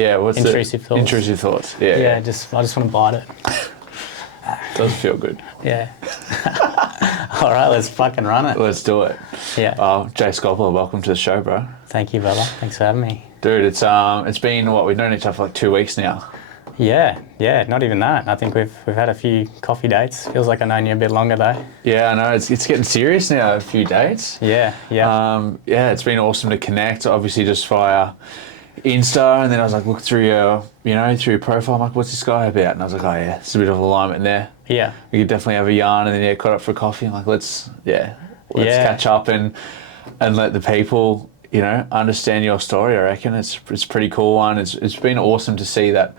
yeah. What's intrusive thoughts? Intrusive thoughts. Yeah. Yeah, I just want to bite it. Does feel good. Yeah. All right, let's fucking run it. Let's do it. Yeah. Jay Skoblar, welcome to the show, bro. Thank you, brother. Thanks for having me. Dude, it's been what, we've known each other for like 2 weeks now. Yeah, not even that. I think we've had a few coffee dates. Feels like I've known you a bit longer though. Yeah, I know. It's getting serious now, a few dates. Yeah. Yeah, it's been awesome to connect, obviously just via Insta, and then I was like, look through your profile, I'm like, what's this guy about? And I was like, oh yeah, there's a bit of alignment there. Yeah. We could definitely have a yarn, and then caught up for a coffee. I'm like, let's catch up and let the people, understand your story. I reckon it's a pretty cool one. It's been awesome to see that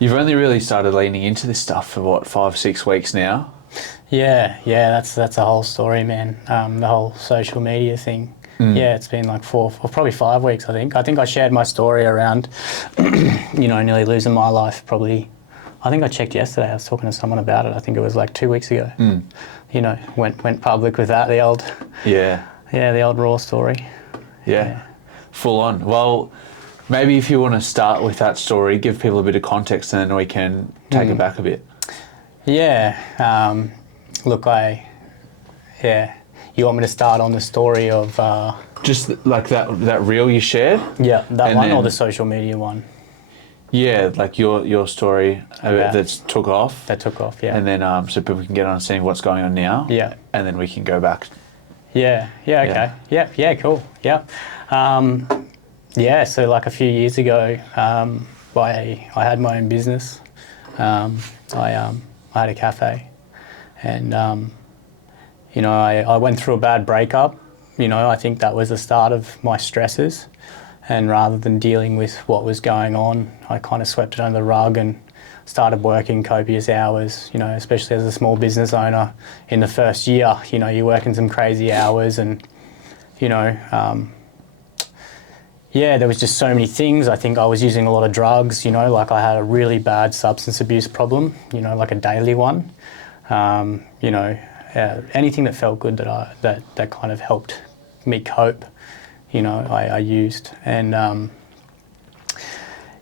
you've only really started leaning into this stuff for what, 5-6 weeks now? Yeah, that's a whole story, man. The whole social media thing. Yeah, it's been like 4 or probably 5 weeks, I think. I think I shared my story around, nearly losing my life probably. I think I checked yesterday. I was talking to someone about it. I think it was like 2 weeks ago. Went public with that, the old raw story. Yeah, full on. Well, maybe if you want to start with that story, give people a bit of context, and then we can take it back a bit. Yeah. Look, you want me to start on the story of... Just like that reel you shared? Yeah, that one or the social media one? Yeah, like your story that took off. That took off, yeah. And then so people can get an understanding of what's going on now. Yeah. And then we can go back. Yeah, okay. Yeah, cool. Yeah. So like a few years ago, I had my own business. I had a cafe, and I went through a bad breakup. I think that was the start of my stresses, and rather than dealing with what was going on, I kind of swept it under the rug and started working copious hours, especially as a small business owner. In the first year, you're working some crazy hours, and there was just so many things. I think I was using a lot of drugs, like I had a really bad substance abuse problem, like a daily one. Anything that felt good that kind of helped me cope, I used. And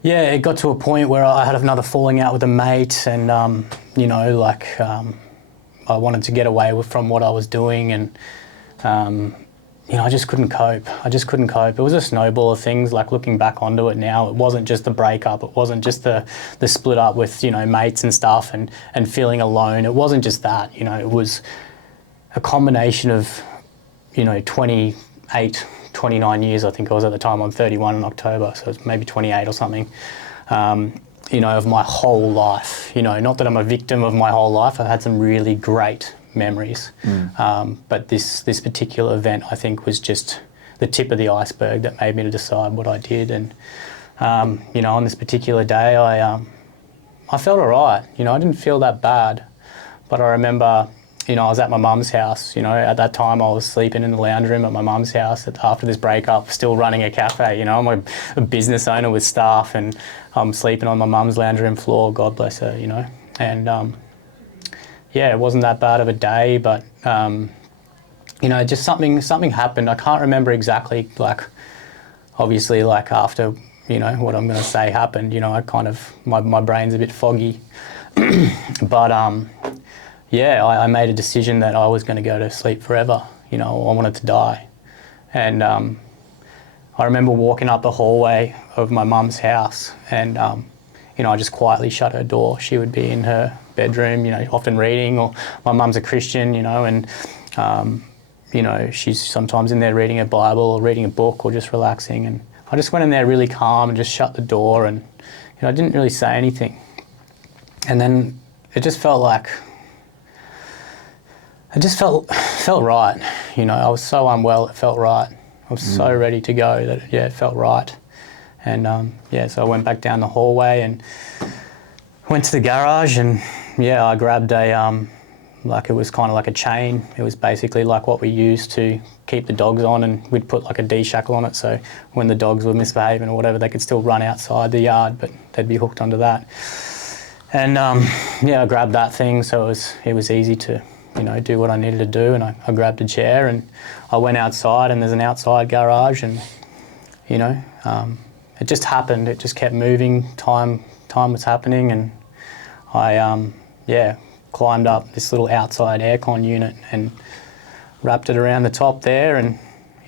it got to a point where I had another falling out with a mate, and I wanted to get away from what I was doing, and I just couldn't cope. It was a snowball of things. Like, looking back onto it now, it wasn't just the breakup. It wasn't just the split up with, mates and stuff and feeling alone. It wasn't just that, it was a combination of, 28, 29 years, I think I was at the time. I'm 31 in October, so it's maybe 28 or something, of my whole life. Not that I'm a victim of my whole life. I've had some really great memories. But this particular event, I think, was just the tip of the iceberg that made me to decide what I did. And, on this particular day, I felt all right. I didn't feel that bad, but I remember, I was at my mum's house. At that time I was sleeping in the lounge room at my mum's house after this breakup, still running a cafe. I'm a business owner with staff, and I'm sleeping on my mum's lounge room floor, God bless her, and it wasn't that bad of a day, but, just something happened. I can't remember exactly, obviously, after, what I'm going to say happened, I kind of, my brain's a bit foggy. But, I made a decision that I was going to go to sleep forever. I wanted to die. And I remember walking up the hallway of my mum's house, and, I just quietly shut her door. She would be in her bedroom, often reading, or my mum's a Christian, and, she's sometimes in there reading a Bible or reading a book or just relaxing. And I just went in there really calm and just shut the door, and, I didn't really say anything. And then it just felt like, right. I was so unwell, it felt right. I was so ready to go that, it felt right. And, so I went back down the hallway and went to the garage, and, I grabbed a, it was kind of like a chain. It was basically like what we used to keep the dogs on, and we'd put like a D-shackle on it, so when the dogs were misbehaving or whatever, they could still run outside the yard, but they'd be hooked onto that. And, I grabbed that thing, so it was easy to, do what I needed to do. And I grabbed a chair and I went outside, and there's an outside garage, and, it just happened. It just kept moving. Time was happening, and I climbed up this little outside aircon unit and wrapped it around the top there, and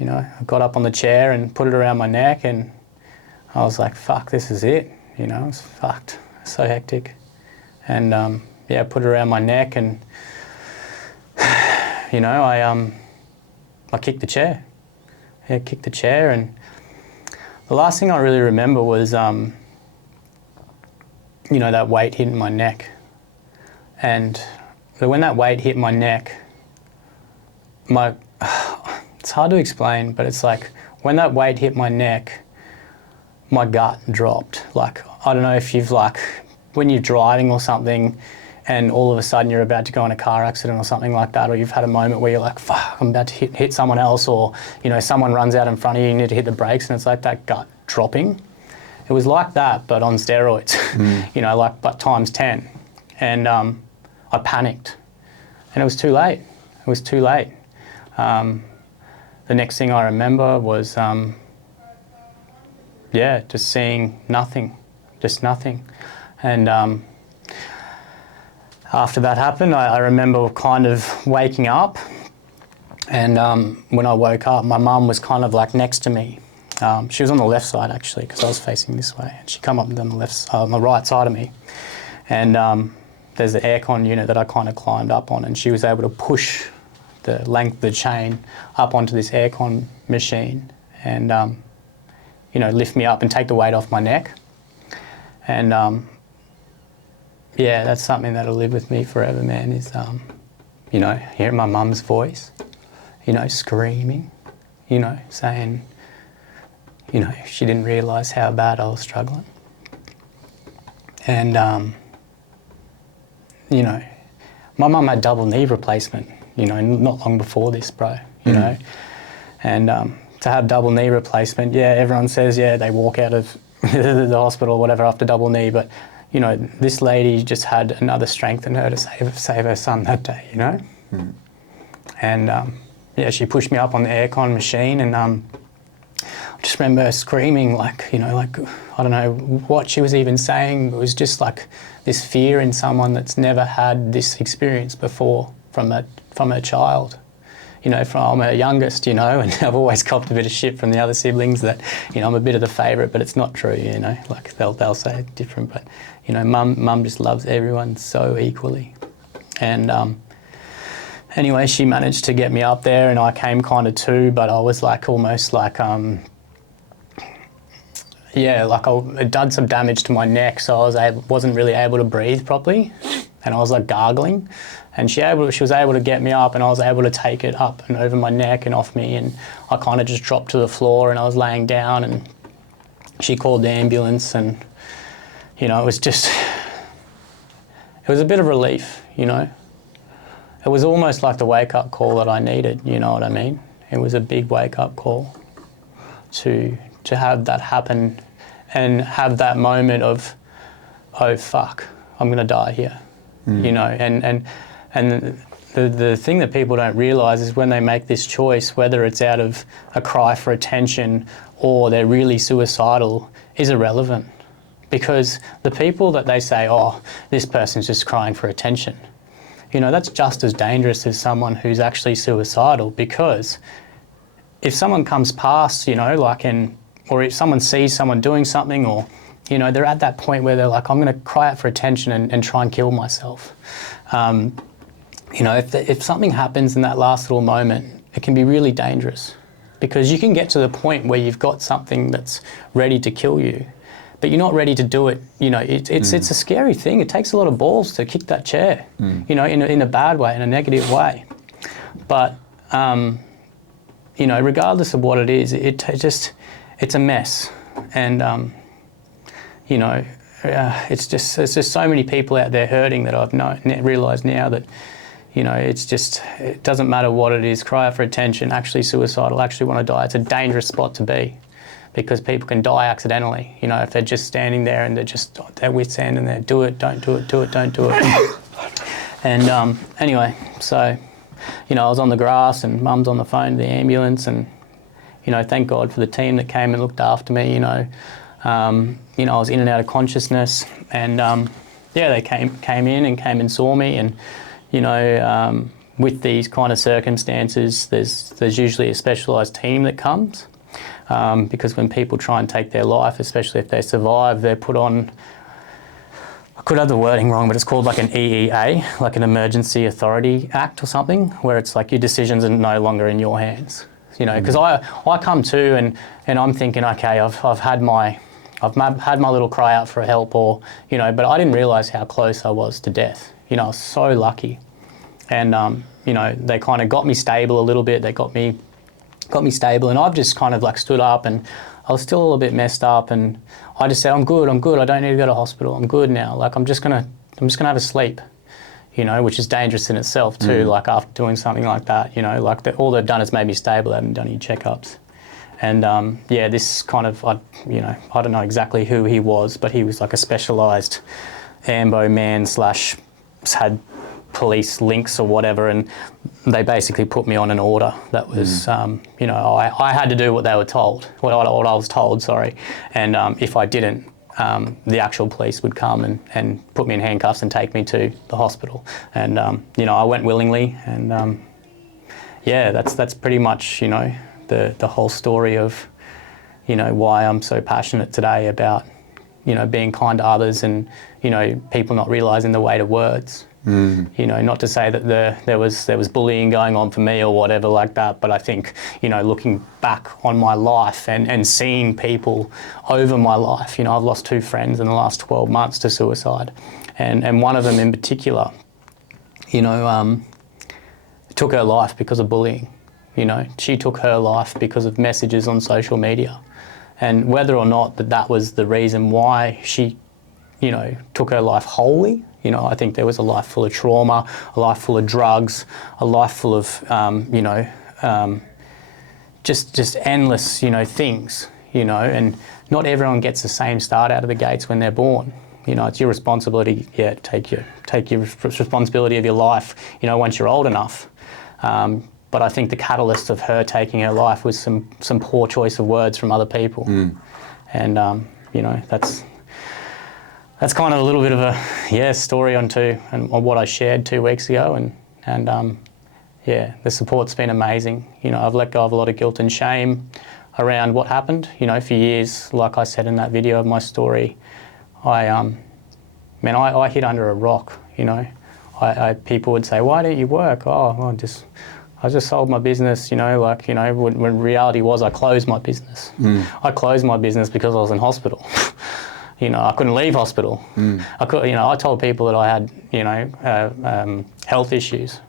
I got up on the chair and put it around my neck, and I was like, fuck, this is it. It was fucked. So hectic. And I put it around my neck, and I kicked the chair. Yeah, kicked the chair, and the last thing I really remember was that weight hitting my neck. And when that weight hit my neck, it's hard to explain, but it's like when that weight hit my neck, my gut dropped. Like, I don't know if you've when you're driving or something and all of a sudden you're about to go in a car accident or something like that, or you've had a moment where you're like, fuck, I'm about to hit someone else, or, someone runs out in front of you, you need to hit the brakes, and it's like that gut dropping. It was like that, but on steroids, but times 10. And I panicked, and it was too late. It was too late. The next thing I remember was, just seeing nothing, just nothing. And after that happened, I remember kind of waking up, and when I woke up, my mum was kind of next to me. She was on the left side actually, because I was facing this way, and she come up on the right side of me. And there's the aircon unit that I kind of climbed up on, and she was able to push the length of the chain up onto this aircon machine and, lift me up and take the weight off my neck. And that's something that'll live with me forever, man, is, hearing my mum's voice, screaming, saying, she didn't realise how bad I was struggling. And, my mum had double knee replacement, not long before this, bro, and to have double knee replacement, everyone says, they walk out of the hospital or whatever after double knee, but, this lady just had another strength in her to save her son that day, And, she pushed me up on the aircon machine, and I just remember her screaming I don't know what she was even saying. It was just this fear in someone that's never had this experience before from her child. From her youngest, and I've always copped a bit of shit from the other siblings that, I'm a bit of the favourite, but it's not true, they'll say it's different, but, mum just loves everyone so equally. And anyway, she managed to get me up there, and I came kind of to, but I was almost it done some damage to my neck, so I wasn't really able to breathe properly, and I was gargling. And she was able to get me up, and I was able to take it up and over my neck and off me, and I kind of just dropped to the floor, and I was laying down, and she called the ambulance, and it was a bit of relief, It was almost like the wake-up call that I needed, you know what I mean? It was a big wake-up call to have that happen and have that moment of, oh fuck, I'm gonna die here, And the thing that people don't realise is when they make this choice, whether it's out of a cry for attention or they're really suicidal, is irrelevant. Because the people that they say, oh, this person's just crying for attention, that's just as dangerous as someone who's actually suicidal, because if someone comes past, or if someone sees someone doing something, or, they're at that point where they're like, I'm going to cry out for attention and try and kill myself. If something happens in that last little moment, it can be really dangerous, because you can get to the point where you've got something that's ready to kill you, but you're not ready to do it. It's a scary thing. It takes a lot of balls to kick that chair, in a bad way, in a negative way. But, regardless of what it is, it's a mess. And, it's just so many people out there hurting that I've realised now that, it doesn't matter what it is, cry out for attention, actually suicidal, actually want to die. It's a dangerous spot to be, because people can die accidentally, if they're just standing there and they're withstanding there, do it, don't do it, do it, don't do it. And anyway, so, I was on the grass and mum's on the phone to the ambulance, and, thank God for the team that came and looked after me, You know, I was in and out of consciousness, and yeah, they came in and saw me, and you know, with these kind of circumstances, there's usually a specialised team that comes, because when people try and take their life, especially if they survive, they're put on, I could have the wording wrong, but it's called like an EEA, like an Emergency Authority Act or something, where it's like your decisions are no longer in your hands. You know, because I come to and I'm thinking, okay, I've had my little cry out for help, or you know, but I didn't realise how close I was to death. You know, I was so lucky, and you know, they kind of got me stable a little bit. They got me stable, and I've just kind of like stood up, and I was still a little bit messed up, and I just said, I'm good. I don't need to go to hospital. I'm good now. Like I'm just gonna have a sleep. You know, which is dangerous in itself too, like after doing something like that, you know, like all they've done is made me stable, they haven't done any checkups. And yeah, this kind of, you know, I don't know exactly who he was, but he was like a specialised ambo man / had police links or whatever, and they basically put me on an order that was, you know, I had to do what they were told, what I was told, sorry, and if I didn't, the actual police would come and put me in handcuffs and take me to the hospital. And, you know, I went willingly, and yeah, that's pretty much, you know, the whole story of, you know, why I'm so passionate today about, you know, being kind to others and, you know, people not realising the weight of words. You know, not to say that there was bullying going on for me or whatever like that, but I think, you know, looking back on my life and seeing people over my life, you know, I've lost 2 friends in the last 12 months to suicide, and one of them in particular, you know, took her life because of bullying. You know, she took her life because of messages on social media, and whether or not that was the reason why she, you know, took her life wholly. You know, I think there was a life full of trauma, a life full of drugs, a life full of, you know, just endless, you know, things, you know, and not everyone gets the same start out of the gates when they're born. You know, it's your responsibility, yeah, take your responsibility of your life, you know, once you're old enough. But I think the catalyst of her taking her life was some poor choice of words from other people. And, you know, that's kind of a little bit of a story on what I shared 2 weeks ago, and yeah, the support's been amazing. You know, I've let go of a lot of guilt and shame around what happened. You know, for years, like I said in that video of my story, I hid under a rock. You know, people would say, "Why don't you work?" "Oh, I just sold my business." You know, like, you know, when reality was I closed my business. I closed my business because I was in hospital. You know, I couldn't leave hospital. I told people that I had, you know, health issues,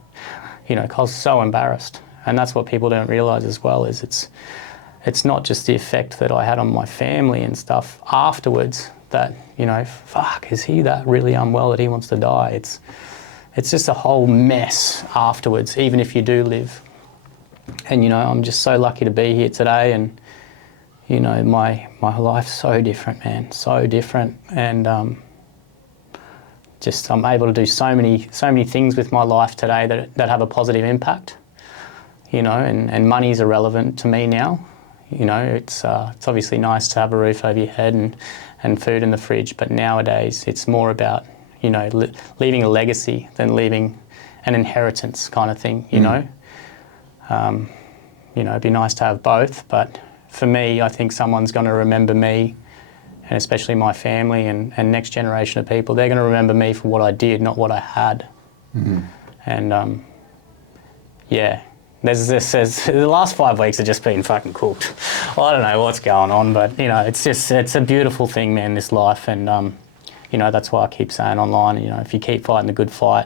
you know, because I was so embarrassed. And that's what people don't realise as well, is it's not just the effect that I had on my family and stuff afterwards that, you know, fuck, is he that really unwell that he wants to die? It's just a whole mess afterwards, even if you do live. And, you know, I'm just so lucky to be here today, and you know, my life's so different, man, so different, and just I'm able to do so many things with my life today that have a positive impact, you know, and money's irrelevant to me now. You know, it's obviously nice to have a roof over your head and food in the fridge, but nowadays it's more about, you know, leaving a legacy than leaving an inheritance kind of thing, you know. You know, it'd be nice to have both, but for me, I think someone's going to remember me, and especially my family and next generation of people, they're going to remember me for what I did, not what I had. And yeah, the last 5 weeks have just been fucking cooked. I don't know what's going on, but you know, it's a beautiful thing, man, this life, and you know, that's why I keep saying online, you know, if you keep fighting the good fight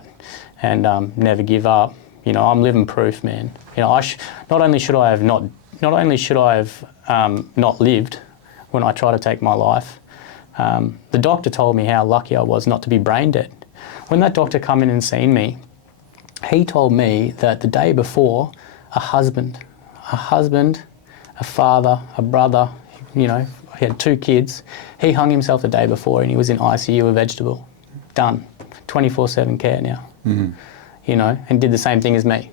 and never give up, you know, I'm living proof, man. You know, not only should I have not lived when I tried to take my life, the doctor told me how lucky I was not to be brain dead. When that doctor come in and seen me, he told me that the day before, a husband, a father, a brother, you know, he had 2 kids, he hung himself the day before and he was in ICU, a vegetable. Done. 24/7 care now. You know, and did the same thing as me.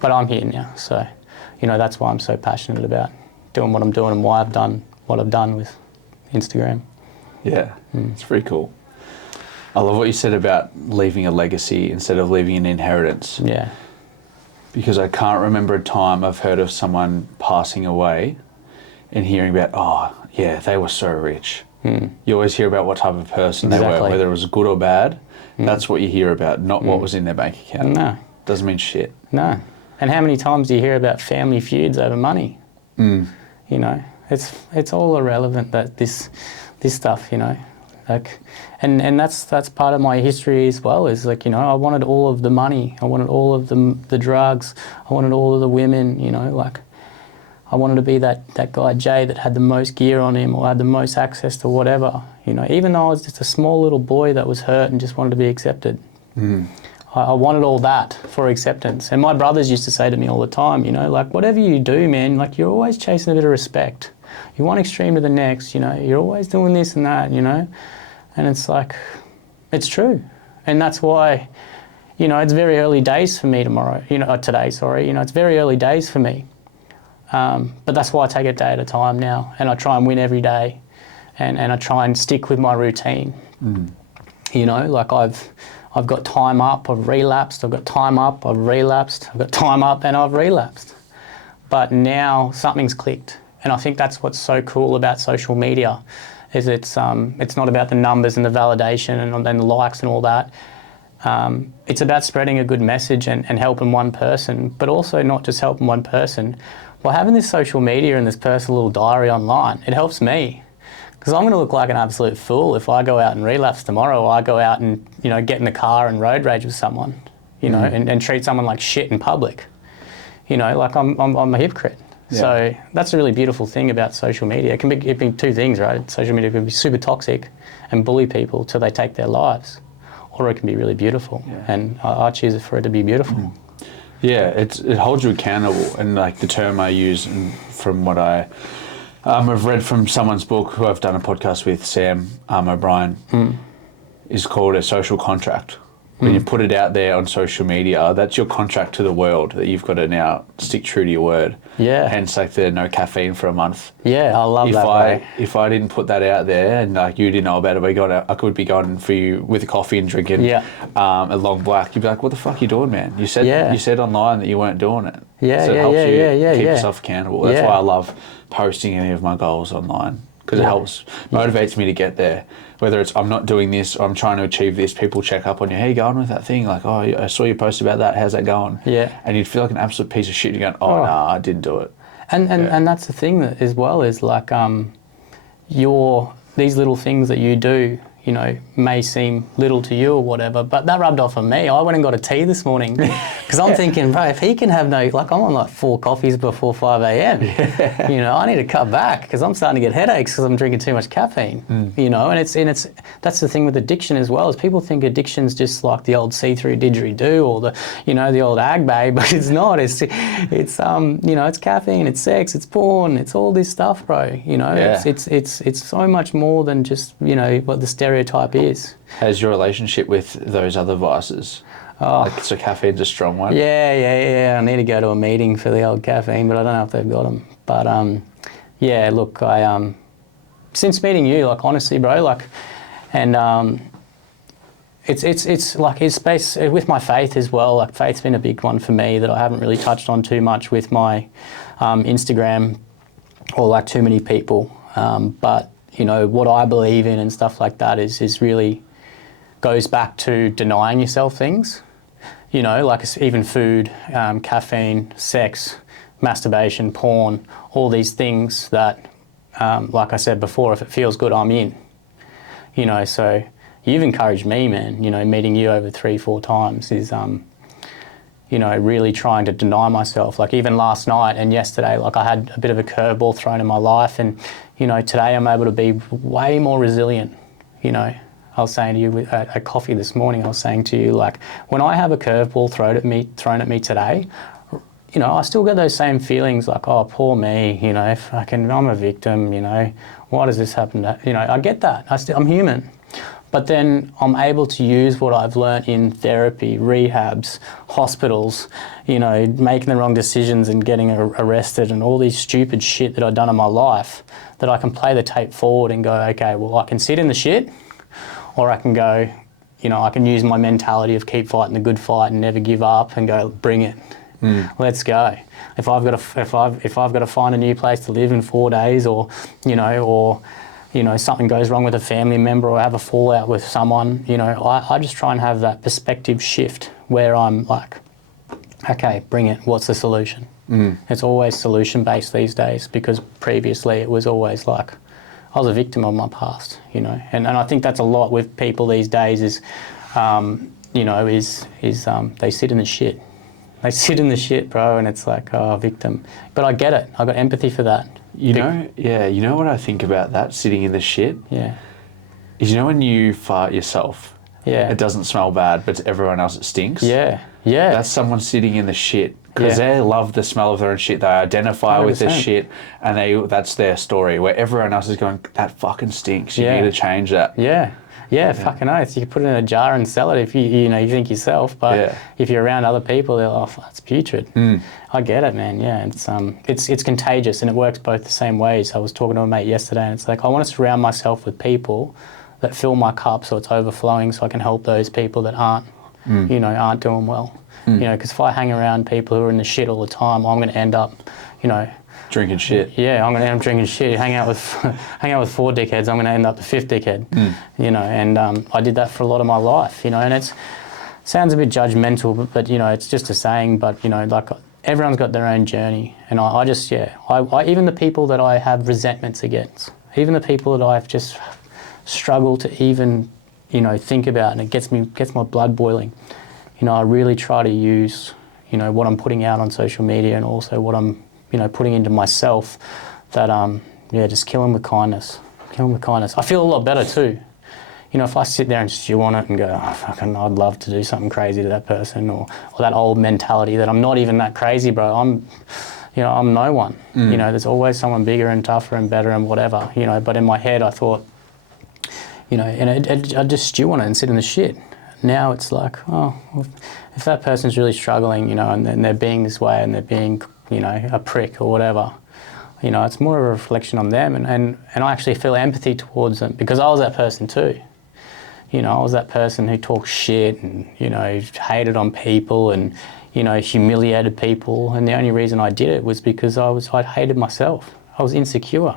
But I'm here now, so, you know, that's why I'm so passionate about doing what I'm doing and why I've done what I've done with, Instagram. Yeah, it's pretty cool. I love what you said about leaving a legacy instead of leaving an inheritance. Yeah. Because I can't remember a time I've heard of someone passing away and hearing about, oh, yeah, they were so rich. You always hear about what type of person they were, whether it was good or bad. That's what you hear about, not what was in their bank account. No. Doesn't mean shit. No. And how many times do you hear about family feuds over money? You know, it's all irrelevant, that this stuff, you know. Like, and that's part of my history as well, is like, you know, I wanted all of the money, I wanted all of the drugs, I wanted all of the women, you know, like I wanted to be that guy Jay that had the most gear on him or had the most access to whatever, you know, even though I was just a small little boy that was hurt and just wanted to be accepted. I wanted all that for acceptance. And my brothers used to say to me all the time, you know, like, whatever you do, man, like, you're always chasing a bit of respect. You one extreme to the next, you know, you're always doing this and that, you know. And it's like, it's true. And that's why, you know, it's very early days for me today, sorry. You know, it's very early days for me. But that's why I take it day at a time now. And I try and win every day. And I try and stick with my routine. You know, like I've got time up, I've relapsed, I've got time up, I've relapsed, I've got time up and I've relapsed. But now something's clicked. And I think that's what's so cool about social media, is it's not about the numbers and the validation and the likes and all that. It's about spreading a good message and helping one person, but also not just helping one person. Well, having this social media and this personal little diary online, it helps me. Because I'm going to look like an absolute fool if I go out and relapse tomorrow, or I go out and, you know, get in the car and road rage with someone, you know, and treat someone like shit in public. You know, like I'm a hypocrite. Yeah. So that's a really beautiful thing about social media. It can be two things, right? Social media can be super toxic and bully people till they take their lives, or it can be really beautiful. Yeah. And I choose for it to be beautiful. Yeah, it holds you accountable. And like the term I use, and from what I've read from someone's book who I've done a podcast with, Sam O'Brien, is called a social contract. When you put it out there on social media, that's your contract to the world, that you've got to now stick true to your word. Yeah. Hence, like, the no caffeine for a month. Yeah, I love that. If I didn't put that out there and like you didn't know about it, I could be going for you with a coffee and drinking a long black. You'd be like, "What the fuck are you doing, man? You said online that you weren't doing it." Yeah, so it helps you keep yourself accountable. That's why I love posting any of my goals online, because it helps, motivates me to get there. Whether it's I'm not doing this or I'm trying to achieve this, people check up on you. How you going with that thing? Like, oh, I saw you post about that. How's that going? Yeah. And you'd feel like an absolute piece of shit. You're going, nah, I didn't do it. And that's the thing that as well is like these little things that you do, you know, may seem little to you or whatever, but that rubbed off on me. I went and got a tea this morning because I'm thinking, bro, if he can have I'm on like 4 coffees before 5 a.m. You know, I need to cut back because I'm starting to get headaches because I'm drinking too much caffeine. You know, and it's that's the thing with addiction as well, is people think addiction's just like the old see-through didgeridoo or the old ag babe, but it's not. It's you know, it's caffeine, it's sex, it's porn, it's all this stuff, bro. You know, it's so much more than just, you know, what the stereotype is. How's your relationship with those other vices? So caffeine's a strong one. Yeah. I need to go to a meeting for the old caffeine, but I don't know if they've got them. But yeah, look, I since meeting you, like, honestly, bro, like, and it's like his space with my faith as well. Like, faith's been a big one for me that I haven't really touched on too much with my Instagram or like too many people, but you know, what I believe in and stuff like that is really goes back to denying yourself things. You know, like even food, caffeine, sex, masturbation, porn, all these things that, like I said before, if it feels good, I'm in. You know, so you've encouraged me, man. You know, meeting you over 3-4 times is, you know, really trying to deny myself. Like even last night and yesterday, like I had a bit of a curveball thrown in my life, and you know, today I'm able to be way more resilient. You know, I was saying to you at coffee this morning, I was saying to you, like, when I have a curveball thrown at me today, you know, I still get those same feelings like, oh, poor me, you know, I'm a victim, you know, why does this happen to, you know, I get that. I'm human. But then I'm able to use what I've learnt in therapy, rehabs, hospitals, you know, making the wrong decisions and getting arrested and all these stupid shit that I've done in my life, that I can play the tape forward and go, okay, well, I can sit in the shit, or I can go, you know, I can use my mentality of keep fighting the good fight and never give up and go, bring it. Let's go. If I've got to find a new place to live in 4 days, or something goes wrong with a family member, or have a fallout with someone, you know, I just try and have that perspective shift where I'm like, okay, bring it. What's the solution? It's always solution based these days, because previously it was always like I was a victim of my past, you know, and I think that's a lot with people these days is, they sit in the shit. They sit in the shit, bro, and it's like, oh, victim. But I get it. I got empathy for that. You know what I think about that, sitting in the shit? Yeah. Is, you know, when you fart yourself, Yeah. it doesn't smell bad, but to everyone else it stinks? Yeah. Yeah. That's someone sitting in the shit. Because they love the smell of their own shit. They identify 100%. With the shit, and that's their story, where everyone else is going, that fucking stinks. You need to change that. Yeah, fucking oath. You can put it in a jar and sell it if you think yourself, but if you're around other people, they're like, oh, that's putrid. I get it, man. Yeah, it's contagious, and it works both the same ways. I was talking to a mate yesterday, and it's like, I want to surround myself with people that fill my cup so it's overflowing, so I can help those people that aren't doing well. You know, because if I hang around people who are in the shit all the time, I'm going to end up, you know, drinking shit. Yeah, I'm going to end up drinking shit. Hang out with 4 dickheads, I'm going to end up the 5th dickhead. You know, and I did that for a lot of my life. You know, and it sounds a bit judgmental, but you know, it's just a saying. But you know, like everyone's got their own journey, and I even the people that I have resentments against, even the people that I've just struggled to even, you know, think about, and it gets my blood boiling. You know, I really try to use, you know, what I'm putting out on social media, and also what I'm, you know, putting into myself, that just kill them with kindness. Kill them with kindness. I feel a lot better too. You know, if I sit there and stew on it and go, oh, fucking, I'd love to do something crazy to that person, or that old mentality that I'm not even that crazy, bro. I'm no one. You know, there's always someone bigger and tougher and better and whatever. You know, but in my head I thought, you know, and I'd just stew on it and sit in the shit. Now it's like, oh, well, if that person's really struggling, you know, and they're being this way and they're being, you know, a prick or whatever, you know, it's more of a reflection on them, and I actually feel empathy towards them, because I was that person too. You know, I was that person who talked shit and, you know, hated on people and, you know, humiliated people, and the only reason I did it was because I hated myself. I was insecure.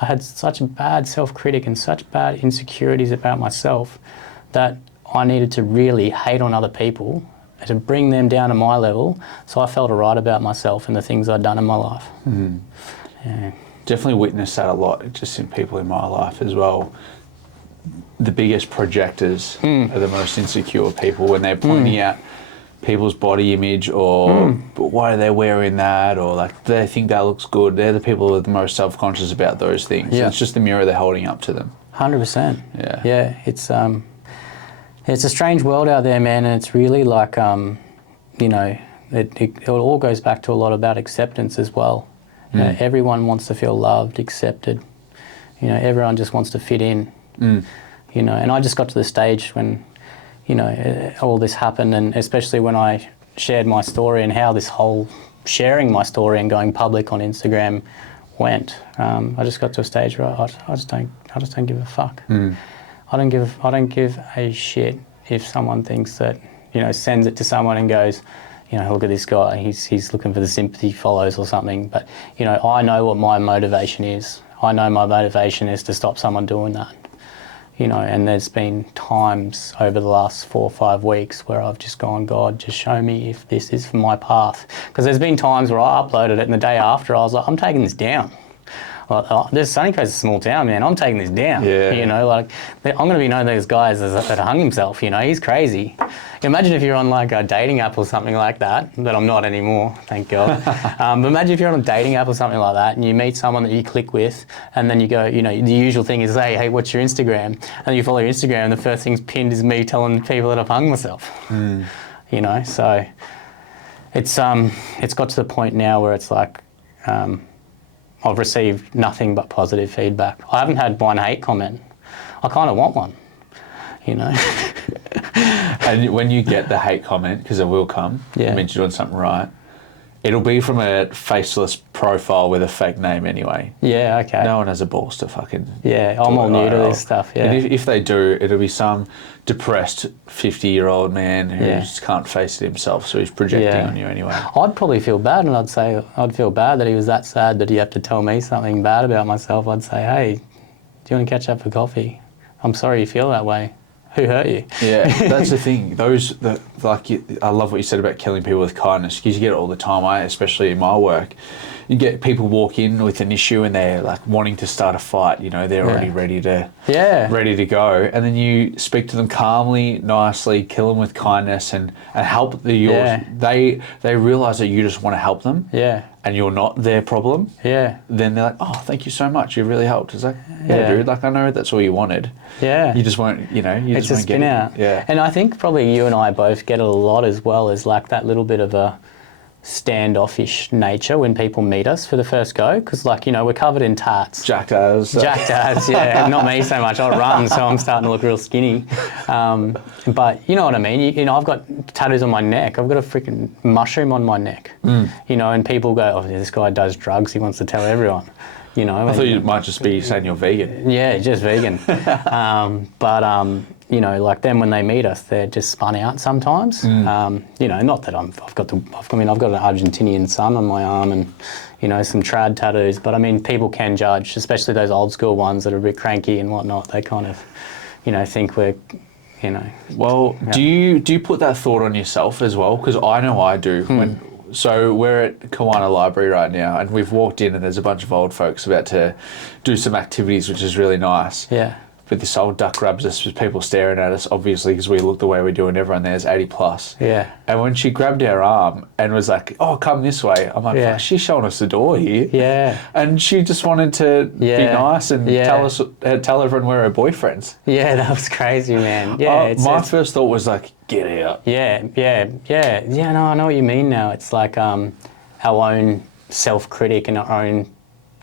I had such a bad self-critic and such bad insecurities about myself that I needed to really hate on other people to bring them down to my level, so I felt alright about myself and the things I'd done in my life. Yeah. Definitely witnessed that a lot, just in people in my life as well. The biggest projectors are the most insecure people, when they're pointing out people's body image, or why are they wearing that, or like they think that looks good. They're the people who are the most self-conscious about those things. It's just the mirror they're holding up to them. 100%. Yeah. Yeah, it's a strange world out there, man, and it's really like, you know, it all goes back to a lot about acceptance as well. You know, everyone wants to feel loved, accepted. You know, everyone just wants to fit in. You know, and I just got to the stage when, you know, all this happened, and especially when I shared my story and how this whole sharing my story and going public on Instagram went. I just got to a stage where I just don't give a fuck. I don't give a shit if someone thinks that, you know, sends it to someone and goes, you know, look at this guy, he's looking for the sympathy follows or something. But, you know, I know what my motivation is. I know my motivation is to stop someone doing that. You know, and there's been times over the last 4 or 5 weeks where I've just gone, God, just show me if this is my path. Because there's been times where I uploaded it and the day after I was like, I'm taking this down. Like, Sunny Coast is a small town, man. I'm taking this down. Yeah. You know, like, I'm going to be known those guys that hung himself, you know. He's crazy. Imagine if you're on, like, a dating app or something like that I'm not anymore, thank God. But imagine if you're on a dating app or something like that and you meet someone that you click with, and then you go, you know, the usual thing is, hey, what's your Instagram? And you follow your Instagram and the first thing's pinned is me telling people that I've hung myself. You know, so it's got to the point now where it's like, I've received nothing but positive feedback. I haven't had one hate comment. I kind of want one. you know. And when you get the hate comment, because it will come, Yeah. it means you're doing something right, it'll be from a faceless profile with a fake name anyway. Yeah, okay. No one has a balls to fucking... Yeah, I'm all new to this stuff, yeah. And if they do, it'll be some depressed 50-year-old man who just can't face it himself, so he's projecting on you anyway. I'd probably feel bad, and I'd feel bad that he was that sad that he had to tell me something bad about myself. I'd say, hey, do you want to catch up for coffee? I'm sorry you feel that way. Who hurt you? Yeah, that's the thing. I love what you said about killing people with kindness, because you get it all the time. Especially in my work, you get people walk in with an issue and they're like wanting to start a fight. You know, they're already ready to go, and then you speak to them calmly, nicely, kill them with kindness, and help the yours. They realise that you just want to help them. Yeah. And you're not their problem. Yeah. Then they're like, oh, thank you so much. You really helped. It's like, yeah, dude. Like, I know that's all you wanted. Yeah. You just won't, you know, you just won't get it. Yeah. And I think probably you and I both get it a lot as well, as like that little bit of a standoffish nature when people meet us for the first go, because like, you know, we're covered in tats. Jacked as. Yeah. Not me so much. I run, so I'm starting to look real skinny. But you know what I mean? You know, I've got tattoos on my neck. I've got a freaking mushroom on my neck. You know, and people go, oh, this guy does drugs. He wants to tell everyone. You know, I thought you might just be saying you're vegan. Yeah, just vegan. You know, like them when they meet us, they're just spun out sometimes. You know, not that I've got an Argentinian sun on my arm and, you know, some trad tattoos, but I mean, people can judge, especially those old school ones that are a bit cranky and whatnot. They kind of, you know, think we're, you know. Well, do you put that thought on yourself as well? Because I know I do. So we're at Kiwana Library right now, and we've walked in and there's a bunch of old folks about to do some activities, which is really nice. Yeah. But this old duck grabs us with people staring at us, obviously, because we look the way we do, and everyone there's 80 plus. Yeah. And when she grabbed our arm and was like, oh, come this way, I'm like, fuck, she's showing us the door here. Yeah. And she just wanted to be nice and tell everyone we're her boyfriends. Yeah, that was crazy, man. Yeah. My first thought was like, get out. Yeah, no, I know what you mean now. It's like our own self-critic and our own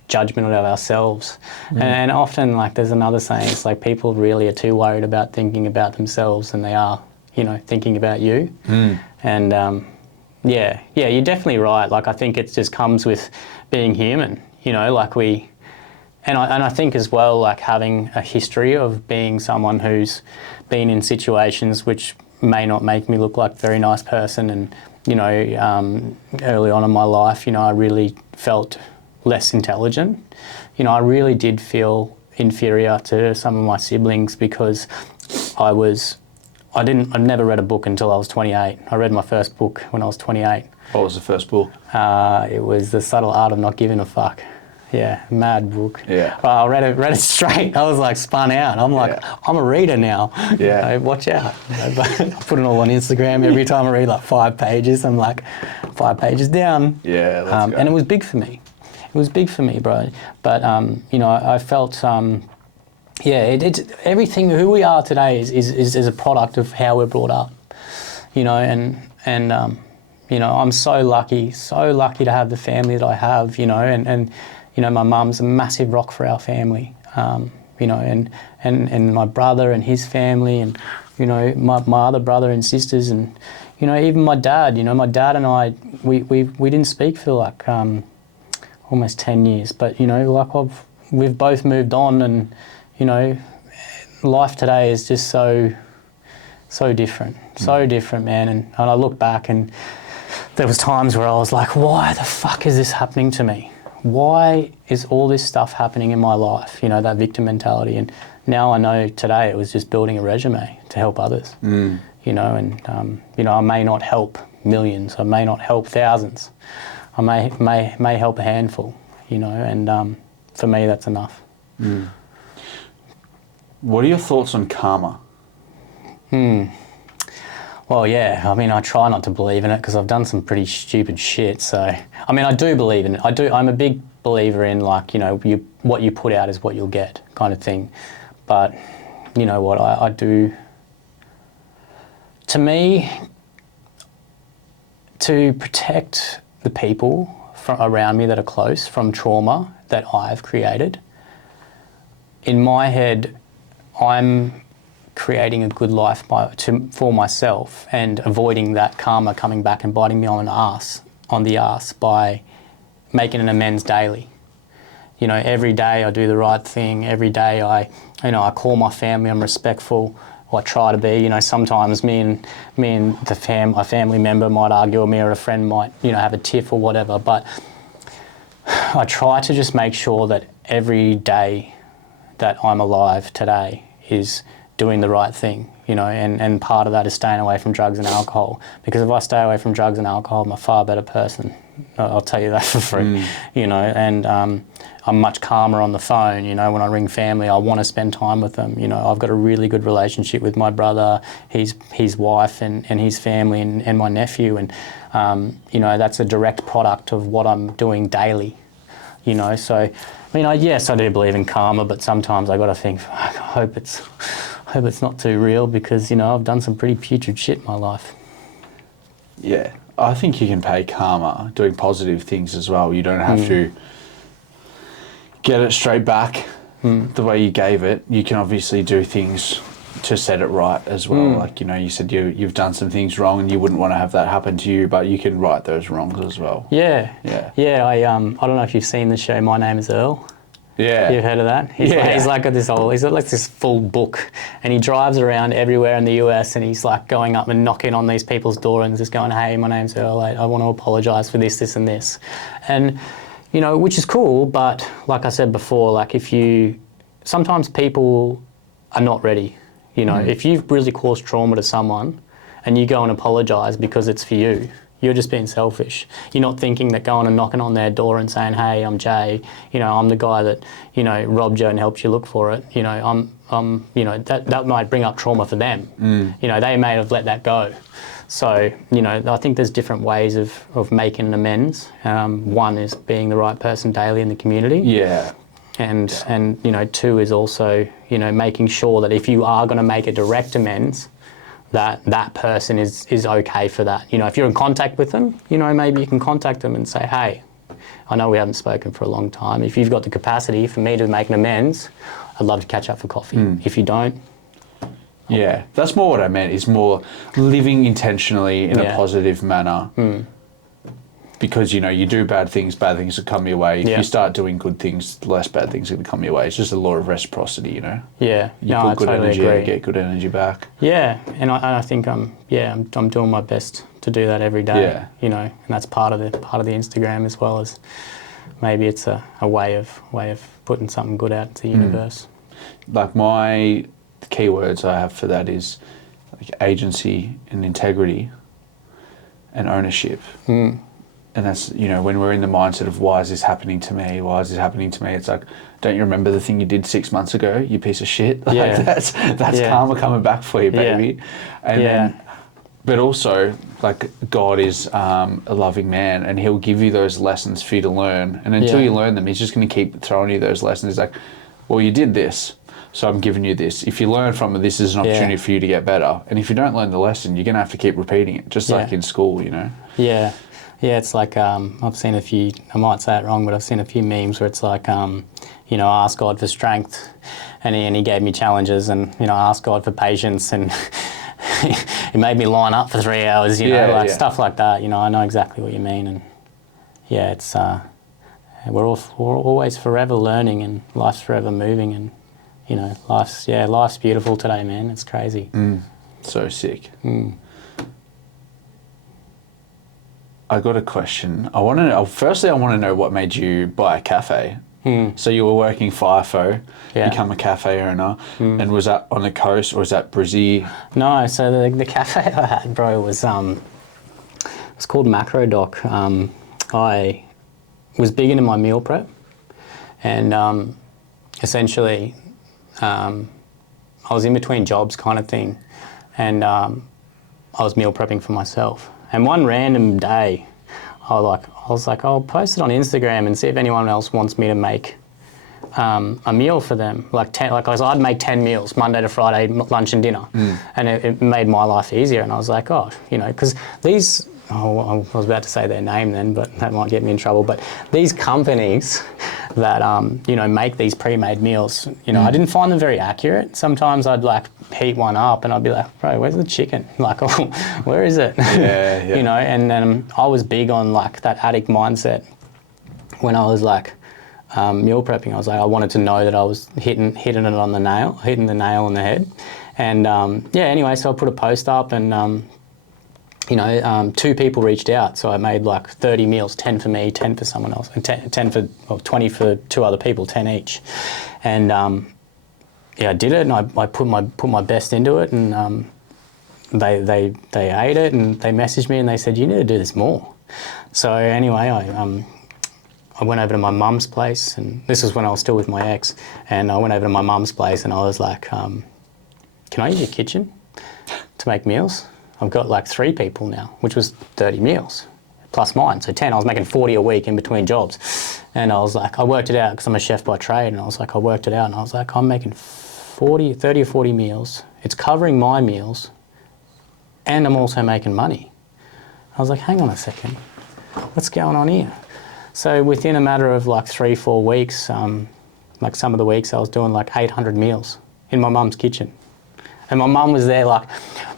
judgment of ourselves. And often, like, there's another saying, it's like people really are too worried about thinking about themselves than they are, you know, thinking about you. And you're definitely right. Like, I think it just comes with being human, you know, like and I think as well, like having a history of being someone who's been in situations which may not make me look like a very nice person. And, you know, early on in my life, you know, I really felt less intelligent. You know, I really did feel inferior to some of my siblings because I never read a book until I was 28. I read my first book when I was 28. What was the first book? It was The Subtle Art of Not Giving a Fuck. Yeah, mad book. Yeah. I read it straight. I was like spun out. I'm like, I'm a reader now. Yeah. Watch out. I put it all on Instagram. Every time I read like 5 pages, I'm like 5 pages down. Yeah, let's go. And it was big for me. It was big for me, bro. But, you know, I felt, it's everything, who we are today is a product of how we're brought up, you know, and you know, I'm so lucky to have the family that I have, you know, and you know, my mum's a massive rock for our family, you know, and my brother and his family and, you know, my other brother and sisters and, you know, even my dad, you know, my dad and I, we didn't speak for like, almost 10 years, but, you know, like we've both moved on and, you know, life today is just so different, man. And I look back and there was times where I was like, why the fuck is this happening to me? Why is all this stuff happening in my life? You know, that victim mentality. And now I know today it was just building a resume to help others, you know, and, you know, I may not help millions, I may not help thousands, I may help a handful, you know, and for me that's enough. What are your thoughts on karma? Well, yeah, I mean, I try not to believe in it because I've done some pretty stupid shit. So, I mean, I do believe in it. I'm a big believer in, like, you know, what you put out is what you'll get kind of thing. But, you know what, I do, to me, to protect the people around me that are close from trauma that I've created, in my head, I'm creating a good life for myself and avoiding that karma coming back and biting me on the ass by making an amends daily. You know, every day I do the right thing. Every day I call my family. I'm respectful. I try to be. You know, sometimes me and a family member might argue with me, or a friend might, you know, have a tiff or whatever. But I try to just make sure that every day that I'm alive today is doing the right thing, you know, and part of that is staying away from drugs and alcohol. Because if I stay away from drugs and alcohol, I'm a far better person. I'll tell you that for free, you know, and I'm much calmer on the phone, you know, when I ring family, I want to spend time with them. You know, I've got a really good relationship with my brother, his wife and his family and my nephew. And, you know, that's a direct product of what I'm doing daily, you know. So, I mean, yes, I do believe in karma, but sometimes I got to think, I hope it's not too real, because, you know, I've done some pretty putrid shit in my life. Yeah, I think you can pay karma doing positive things as well. You don't have to get it straight back the way you gave it. You can obviously do things to set it right as well. Like, you know, you said you've done some things wrong and you wouldn't want to have that happen to you, but you can right those wrongs as well. Yeah. I don't know if you've seen the show My Name is Earl. Yeah. You've heard of that? He's like got this he's got like this full book, and he drives around everywhere in the US, and he's like going up and knocking on these people's door and just going, hey, my name's Earl, I want to apologise for this, this and this. And, you know, which is cool, but like I said before, like sometimes people are not ready. You know, if you've really caused trauma to someone and you go and apologise because it's for you, you're just being selfish. You're not thinking that going and knocking on their door and saying, hey, I'm Jay, you know, I'm the guy that, you know, robbed you and helped you look for it. You know, you know, that might bring up trauma for them. You know, they may have let that go. So, you know, I think there's different ways of making an amends. One is being the right person daily in the community. Yeah. And you know, two is also, you know, making sure that if you are going to make a direct amends, that person is okay for that. You know, if you're in contact with them, you know, maybe you can contact them and say, hey, I know we haven't spoken for a long time. If you've got the capacity for me to make an amends, I'd love to catch up for coffee. If you don't... Yeah, that's more what I meant, is more living intentionally in a positive manner. Because, you know, you do bad things will come your way. If you start doing good things, less bad things are going to come your way. It's just a law of reciprocity, you know? Yeah. You put good energy out, you get good energy back. Yeah, and I think I'm doing my best to do that every day. Yeah. You know, and that's part of the Instagram, as well as maybe it's a way of putting something good out to the universe. Like my keywords I have for that is like agency and integrity and ownership. And that's, you know, when we're in the mindset of why is this happening to me? Why is this happening to me? It's like, don't you remember the thing you did 6 months ago, you piece of shit? Like that's karma coming back for you, baby. And then, but also, like, God is a loving man, and he'll give you those lessons for you to learn. And until you learn them, he's just going to keep throwing you those lessons. He's like, well, you did this, so I'm giving you this. If you learn from it, this is an opportunity for you to get better. And if you don't learn the lesson, you're going to have to keep repeating it, just like in school, you know? Yeah. Yeah, it's like I've seen a few, I might say it wrong, but I've seen a few memes where it's like, you know, ask God for strength, and he gave me challenges, and, you know, ask God for patience, and he made me line up for 3 hours, you know, stuff like that. You know, I know exactly what you mean, and yeah, it's we're always forever learning, and life's forever moving, and, you know, life's beautiful today, man. It's crazy. So sick. I got a question. I want to know, firstly, I want to know what made you buy a cafe. So you were working FIFO, become a cafe owner, and was that on the coast or was that Brizzy? No, so the cafe I had, bro, was it's called Macro Doc. I was big into my meal prep, and essentially I was in between jobs kind of thing, and I was meal prepping for myself. And one random day, I was like, I'll post it on Instagram and see if anyone else wants me to make a meal for them. I'd make 10 meals, Monday to Friday, lunch and dinner. And it made my life easier. And I was like, oh, you know, because these oh, I was about to say their name then, but that might get me in trouble. But these companies that, make these pre-made meals, I didn't find them very accurate. Sometimes I'd like heat one up and I'd be like, bro, where's the chicken? Like, oh, where is it? Yeah, yeah. And then I was big on like that addict mindset when I was like meal prepping. I was like, I wanted to know that I was hitting the nail on the head. And anyway, so I put a post up and, 2 people reached out. So I made like 30 meals, 10 for me, 10 for someone else, and 20 for 2 other people, 10 each. And I did it, and I put my best into it, and they ate it, and they messaged me and they said, you need to do this more. So anyway, I went over to my mum's place, and this was when I was still with my ex, and I went over to my mum's place and I was like, can I use your kitchen to make meals? I've got like 3 people now, which was 30 meals, plus mine, so 10. I was making 40 a week in between jobs. And I was like, I worked it out because I'm a chef by trade, and I was like, I'm making 30 or 40 meals. It's covering my meals, and I'm also making money. I was like, hang on a second, what's going on here? So within a matter of like 3-4 weeks, like some of the weeks I was doing like 800 meals in my mum's kitchen. And my mum was there like,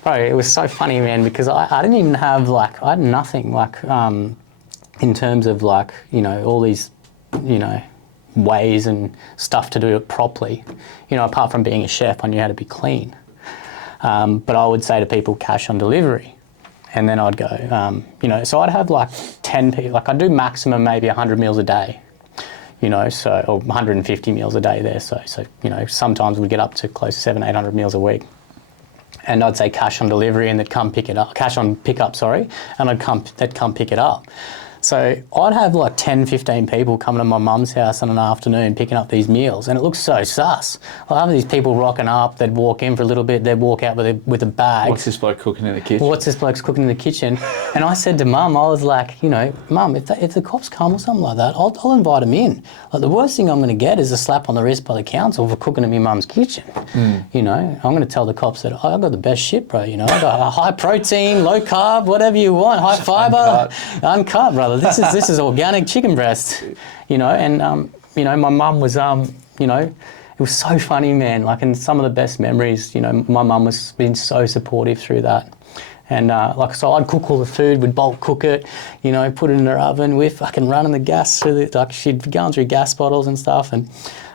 bro, it was so funny, man, because I didn't even have like, I had nothing like in terms of like, all these, ways and stuff to do it properly. Apart from being a chef, I knew how to be clean. But I would say to people, cash on delivery. And then I'd go, so I'd have like 10 people, like I'd do maximum maybe 100 meals a day, so, or 150 meals a day there. So sometimes we'd get up to close to 700-800 meals a week. And I'd say cash on delivery, and they'd come pick it up, cash on pickup, sorry, and they'd come pick it up. So I'd have like 10, 15 people coming to my mum's house on an afternoon picking up these meals, and it looks so sus. I'll have these people rocking up, they'd walk in for a little bit, they'd walk out with a bag. What's this bloke cooking in the kitchen? What's this bloke's cooking in the kitchen? And I said to Mum, I was like, Mum, if the cops come or something like that, I'll invite them in. Like the worst thing I'm going to get is a slap on the wrist by the council for cooking in my mum's kitchen. I'm going to tell the cops that I've got the best shit, bro. I got a high protein, low carb, whatever you want, high fiber, uncut, brother. This is organic chicken breast, and my mum was, it was so funny, man. Like, in some of the best memories, my mum was been so supportive through that. And so I'd cook all the food, we'd bulk cook it, put it in her oven, we're fucking running the gas through she'd gone through gas bottles and stuff, and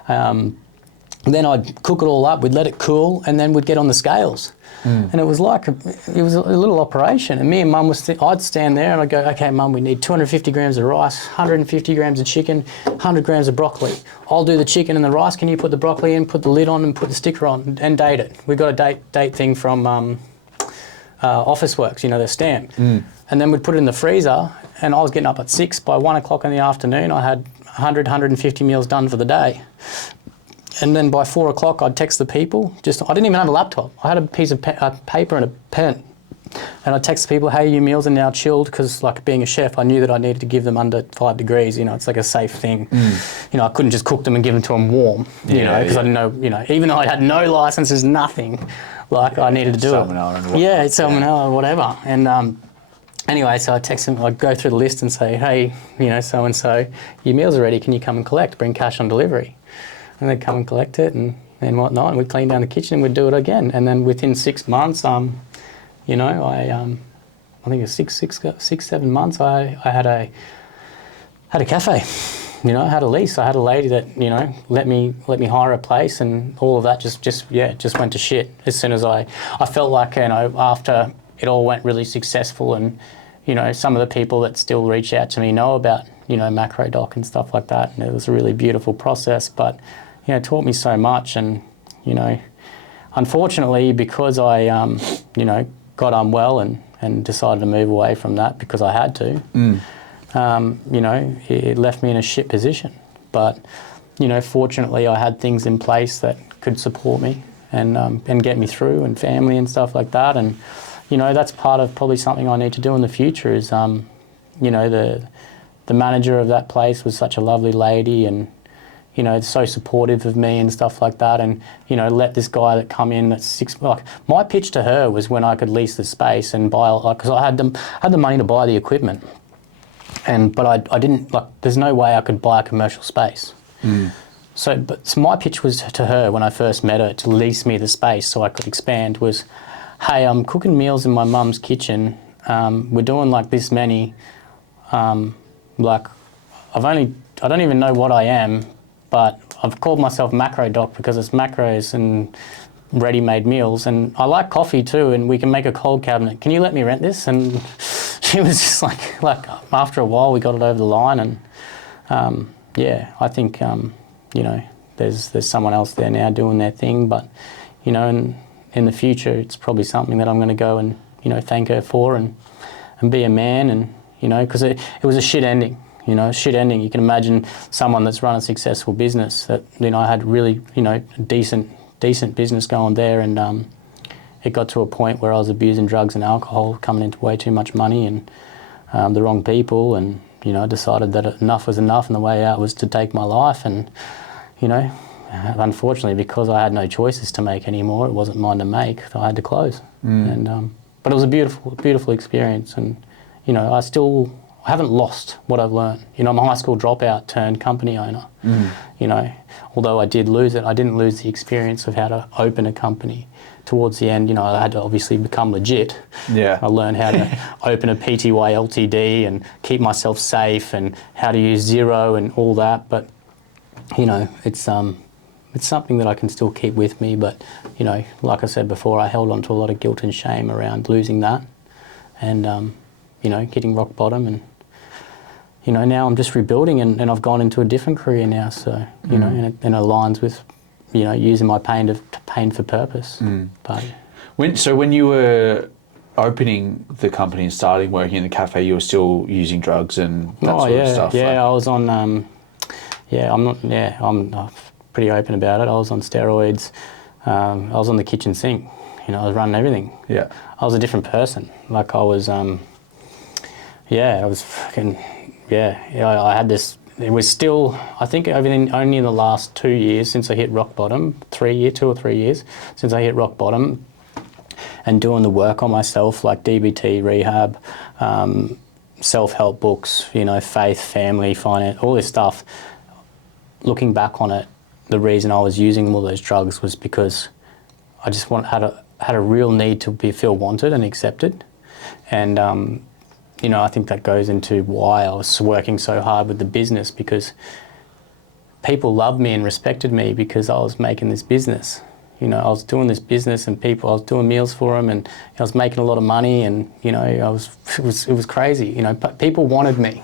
then I'd cook it all up, we'd let it cool, and then we'd get on the scales. And it was like, it was a little operation. And me and Mum, I'd stand there and I'd go, okay, Mum, we need 250 grams of rice, 150 grams of chicken, 100 grams of broccoli. I'll do the chicken and the rice. Can you put the broccoli in, put the lid on and put the sticker on and date it? We got a date thing from Officeworks, the stamp. And then we'd put it in the freezer, and I was getting up at 6. By 1 o'clock in the afternoon, I had 150 meals done for the day. And then by 4 o'clock, I'd text the people. I didn't even have a laptop. I had a piece of paper and a pen. And I'd text the people, hey, your meals are now chilled, because like being a chef, I knew that I needed to give them under 5 degrees. It's like a safe thing. I couldn't just cook them and give them to them warm, because I didn't know, even though I had no licenses, nothing, like I needed to do salmonella it. And yeah, it's salmonella or whatever. And anyway, so I text them, I'd go through the list and say, hey, so-and-so, your meals are ready, can you come and collect? Bring cash on delivery. And they'd come and collect it and whatnot, and we'd clean down the kitchen and we'd do it again. And then within 6 months, I think it was 6-7 months, I had a cafe. I had a lease. I had a lady that, let me hire a place, and all of that just went to shit as soon as I felt like, after it all went really successful, and, some of the people that still reach out to me know about, macro doc and stuff like that. And it was a really beautiful process, but, it taught me so much. And, unfortunately, because I, got unwell and decided to move away from that because I had to, it left me in a shit position. But, fortunately, I had things in place that could support me and get me through, and family and stuff like that. And, that's part of probably something I need to do in the future is, the manager of that place was such a lovely lady, and, you know, so supportive of me and stuff like that, and, you know, let this guy that come in at my pitch to her was when I could lease the space and buy, like, because I had the money to buy the equipment, but I didn't, like, there's no way I could buy a commercial space. So my pitch was to her when I first met her to lease me the space so I could expand was, hey, I'm cooking meals in my mum's kitchen, we're doing like this many, like, I don't even know what I am, but I've called myself Macro Doc because it's macros and ready-made meals, and I like coffee too, and we can make a cold cabinet. Can you let me rent this? And she was just like after a while we got it over the line, and yeah, I think you know, there's someone else there now doing their thing, but you know, in the future it's probably something that I'm going to go and, you know, thank her for and be a man, and you know, because it was a shit ending. You know, shit ending. You can imagine someone that's run a successful business that, you know, I had really, you know, decent business going there, and it got to a point where I was abusing drugs and alcohol, coming into way too much money and the wrong people, and, you know, I decided that enough was enough and the way out was to take my life, and, you know, unfortunately, because I had no choices to make anymore, it wasn't mine to make, so I had to close. And but it was a beautiful experience, and, you know, I haven't lost what I've learned. You know, I'm a high school dropout turned company owner. You know, although I did lose it, I didn't lose the experience of how to open a company. Towards the end, you know, I had to obviously become legit. Yeah. I learned how to open a PTY LTD and keep myself safe and how to use Xero and all that. But, you know, it's something that I can still keep with me. But, you know, like I said before, I held on to a lot of guilt and shame around losing that, and, you know, hitting rock bottom, and, you know, now I'm just rebuilding, and I've gone into a different career now, so, you know, and it aligns with, you know, using my pain for purpose. But when you were opening the company and starting working in the cafe, you were still using drugs and that sort of stuff? Yeah, I was on, I'm pretty open about it. I was on steroids. I was on the kitchen sink. You know, I was running everything. Yeah. I was a different person. Like I was, I was fucking... I had this, it was still, I think only in the last 2 years since I hit rock bottom, 2 or 3 years since I hit rock bottom, and doing the work on myself, like DBT, rehab, self-help books, you know, faith, family, finance, all this stuff. Looking back on it, the reason I was using all those drugs was because I just had a real need to feel wanted and accepted, and you know, I think that goes into why I was working so hard with the business, because people loved me and respected me because I was making this business. You know, I was doing this business, and I was doing meals for them, and I was making a lot of money, and, you know, it was crazy. You know, people wanted me.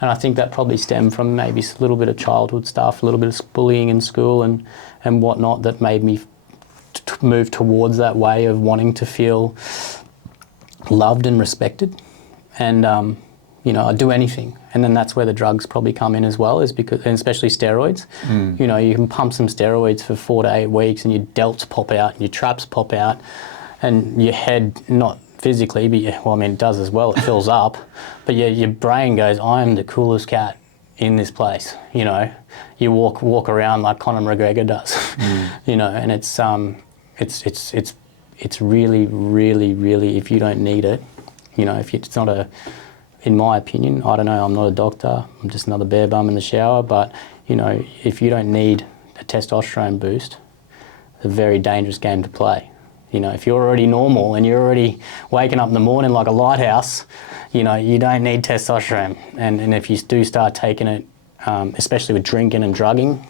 And I think that probably stemmed from maybe a little bit of childhood stuff, a little bit of bullying in school and whatnot, that made me move towards that way of wanting to feel loved and respected. And, you know, I'd do anything. And then that's where the drugs probably come in as well, is because, and especially steroids. You know, you can pump some steroids for 4 to 8 weeks and your delts pop out and your traps pop out, and your head, not physically, but well, I mean, it does as well, it fills up. But your brain goes, I am the coolest cat in this place, you know. You walk around like Conor McGregor does, you know, and it's really, really, really, if you don't need it, you know, if it's not in my opinion, I don't know, I'm not a doctor, I'm just another bare bum in the shower, but, you know, if you don't need a testosterone boost, it's a very dangerous game to play. You know, if you're already normal and you're already waking up in the morning like a lighthouse, you know, you don't need testosterone. And if you do start taking it, especially with drinking and drugging,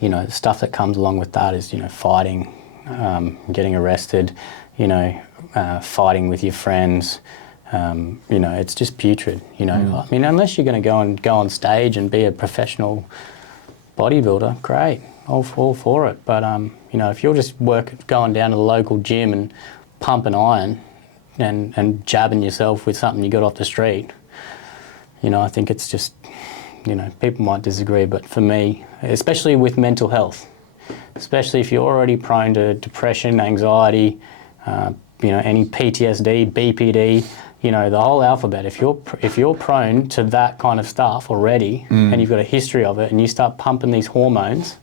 you know, the stuff that comes along with that is, you know, fighting, getting arrested, you know, fighting with your friends, you know, it's just putrid, you know. I mean, unless you're going to go on stage and be a professional bodybuilder, great, all for it. But, you know, if you're just going down to the local gym and pumping iron and jabbing yourself with something you got off the street, you know, I think it's just, you know, people might disagree, but for me, especially with mental health, especially if you're already prone to depression, anxiety, you know, any PTSD, BPD, you know, the whole alphabet. If you're prone to that kind of stuff already, and you've got a history of it, and you start pumping these hormones,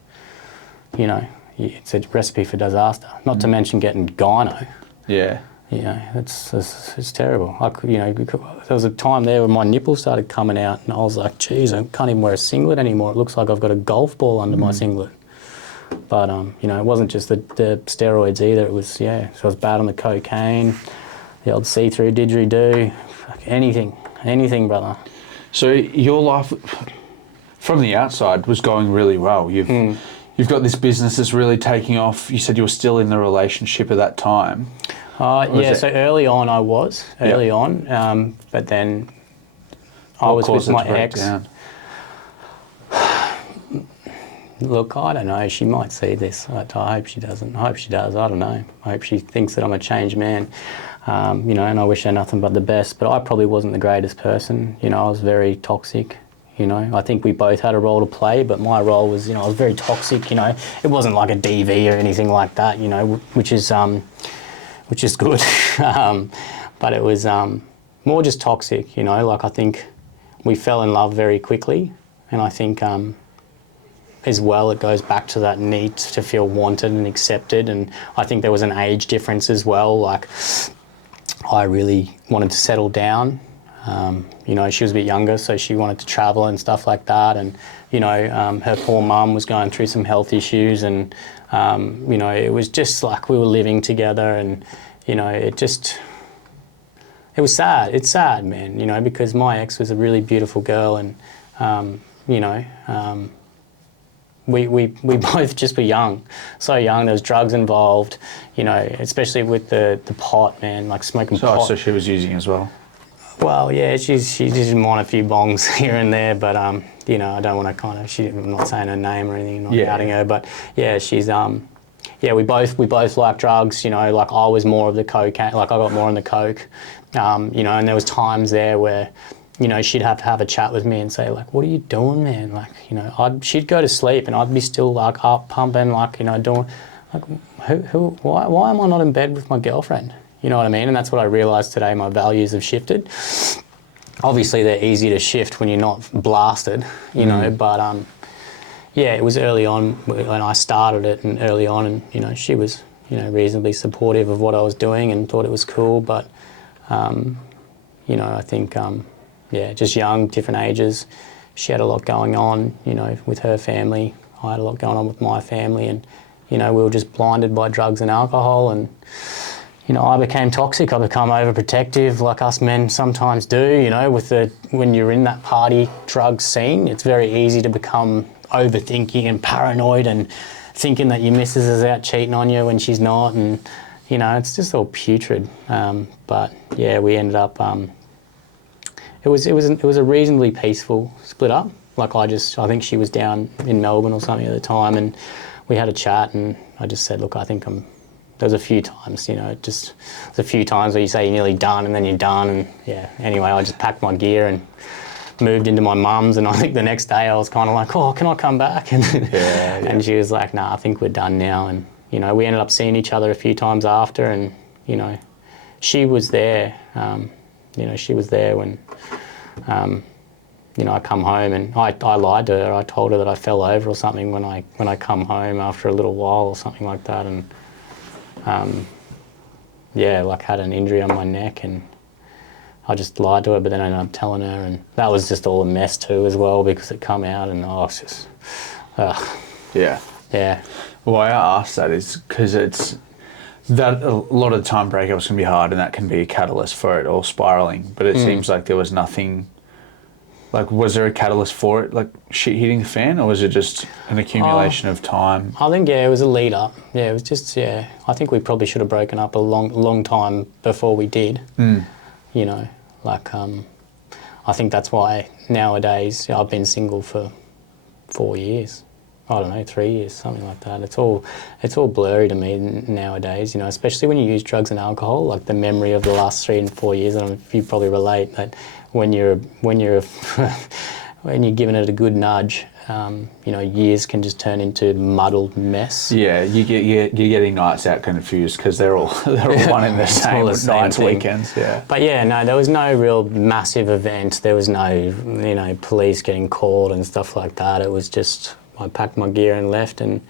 you know, it's a recipe for disaster. Not to mention getting gyno. Yeah. You know, it's terrible. You know, there was a time there when my nipples started coming out, and I was like, geez, I can't even wear a singlet anymore. It looks like I've got a golf ball under my singlet. But, you know, it wasn't just the steroids either. It was, so I was bad on the cocaine, the old see-through didgeridoo, anything, brother. So your life, from the outside, was going really well. You've got this business that's really taking off. You said you were still in the relationship at that time. So early on I was, but then I was with my ex. Look, I don't know, she might see this. I hope she doesn't. I hope she does, I don't know. I hope she thinks that I'm a changed man, you know, and I wish her nothing but the best. But I probably wasn't the greatest person, you know, I was very toxic. You know, I think we both had a role to play, but my role was, you know, I was very toxic, you know. It wasn't like a DV or anything like that, you know, which is good. But it was more just toxic, you know. Like, I think we fell in love very quickly, and I think as well it goes back to that need to feel wanted and accepted, and I think there was an age difference as well. Like, I really wanted to settle down. You know, she was a bit younger, so she wanted to travel and stuff like that. And, you know, her poor mum was going through some health issues, and, you know, it was just like we were living together, and, you know, it was sad. It's sad, man, you know, because my ex was a really beautiful girl, and, you know, we both just were young, so young. There was drugs involved, you know, especially with the pot, man, like smoking pot. So she was using as well? Well, yeah, she didn't mind a few bongs here and there, but you know, I don't want to kind of. I'm not saying her name or anything, not outing her, but yeah, she's we both like drugs, you know. Like, I was more of the cocaine, like I got more on the coke, you know. And there was times there where, you know, she'd have to have a chat with me and say, like, what are you doing, man? Like, you know, she'd go to sleep and I'd be still like up pumping, like, you know, doing, like, why am I not in bed with my girlfriend? You know what I mean? And that's what I realised today. My values have shifted. Obviously, they're easy to shift when you're not blasted, you know. But yeah, it was early on when I started it, and early on, and you know, she was, you know, reasonably supportive of what I was doing and thought it was cool. But you know, I think just young, different ages. She had a lot going on, you know, with her family. I had a lot going on with my family, and you know, we were just blinded by drugs and alcohol, and you know, I became toxic. I become overprotective, like us men sometimes do. You know, when you're in that party drug scene, it's very easy to become overthinking and paranoid, and thinking that your missus is out cheating on you when she's not, and you know, it's just all putrid. But yeah, we ended up. It was a reasonably peaceful split up. Like, I think she was down in Melbourne or something at the time, and we had a chat, and I just said, look, I think there was a few times, you know, there's a few times where you say you're nearly done and then you're done, and yeah, anyway, I just packed my gear and moved into my mum's, and I think the next day I was kind of like, oh, can I come back? And, and she was like, nah, I think we're done now. And, you know, we ended up seeing each other a few times after, and, you know, she was there, you know, she was there when, you know, I come home, and I lied to her. I told her that I fell over or something when I come home after a little while or something like that, and like had an injury on my neck, and I just lied to her, but then I ended up telling her, and that was just all a mess too as well, because it come out, and it's just, yeah. Why I asked that is because it's that a lot of the time breakups can be hard, and that can be a catalyst for it all spiraling. But it seems like there was nothing. Like, was there a catalyst for it, like shit hitting the fan, or was it just an accumulation of time? I think, it was a lead up. Yeah, it was just, I think we probably should have broken up a long time before we did. You know, like, I think that's why nowadays I've been single for 4 years. I don't know, 3 years, something like that. It's all blurry to me nowadays, you know, especially when you use drugs and alcohol. Like, the memory of the last 3 and 4 years, I don't know if you probably relate that when you're when you're giving it a good nudge, years can just turn into muddled mess. Yeah, you're getting nights out confused because they're all one in the same nights, weekends. Yeah. But yeah, no, there was no real massive event. There was no, police getting called and stuff like that. It was just I packed my gear and left, and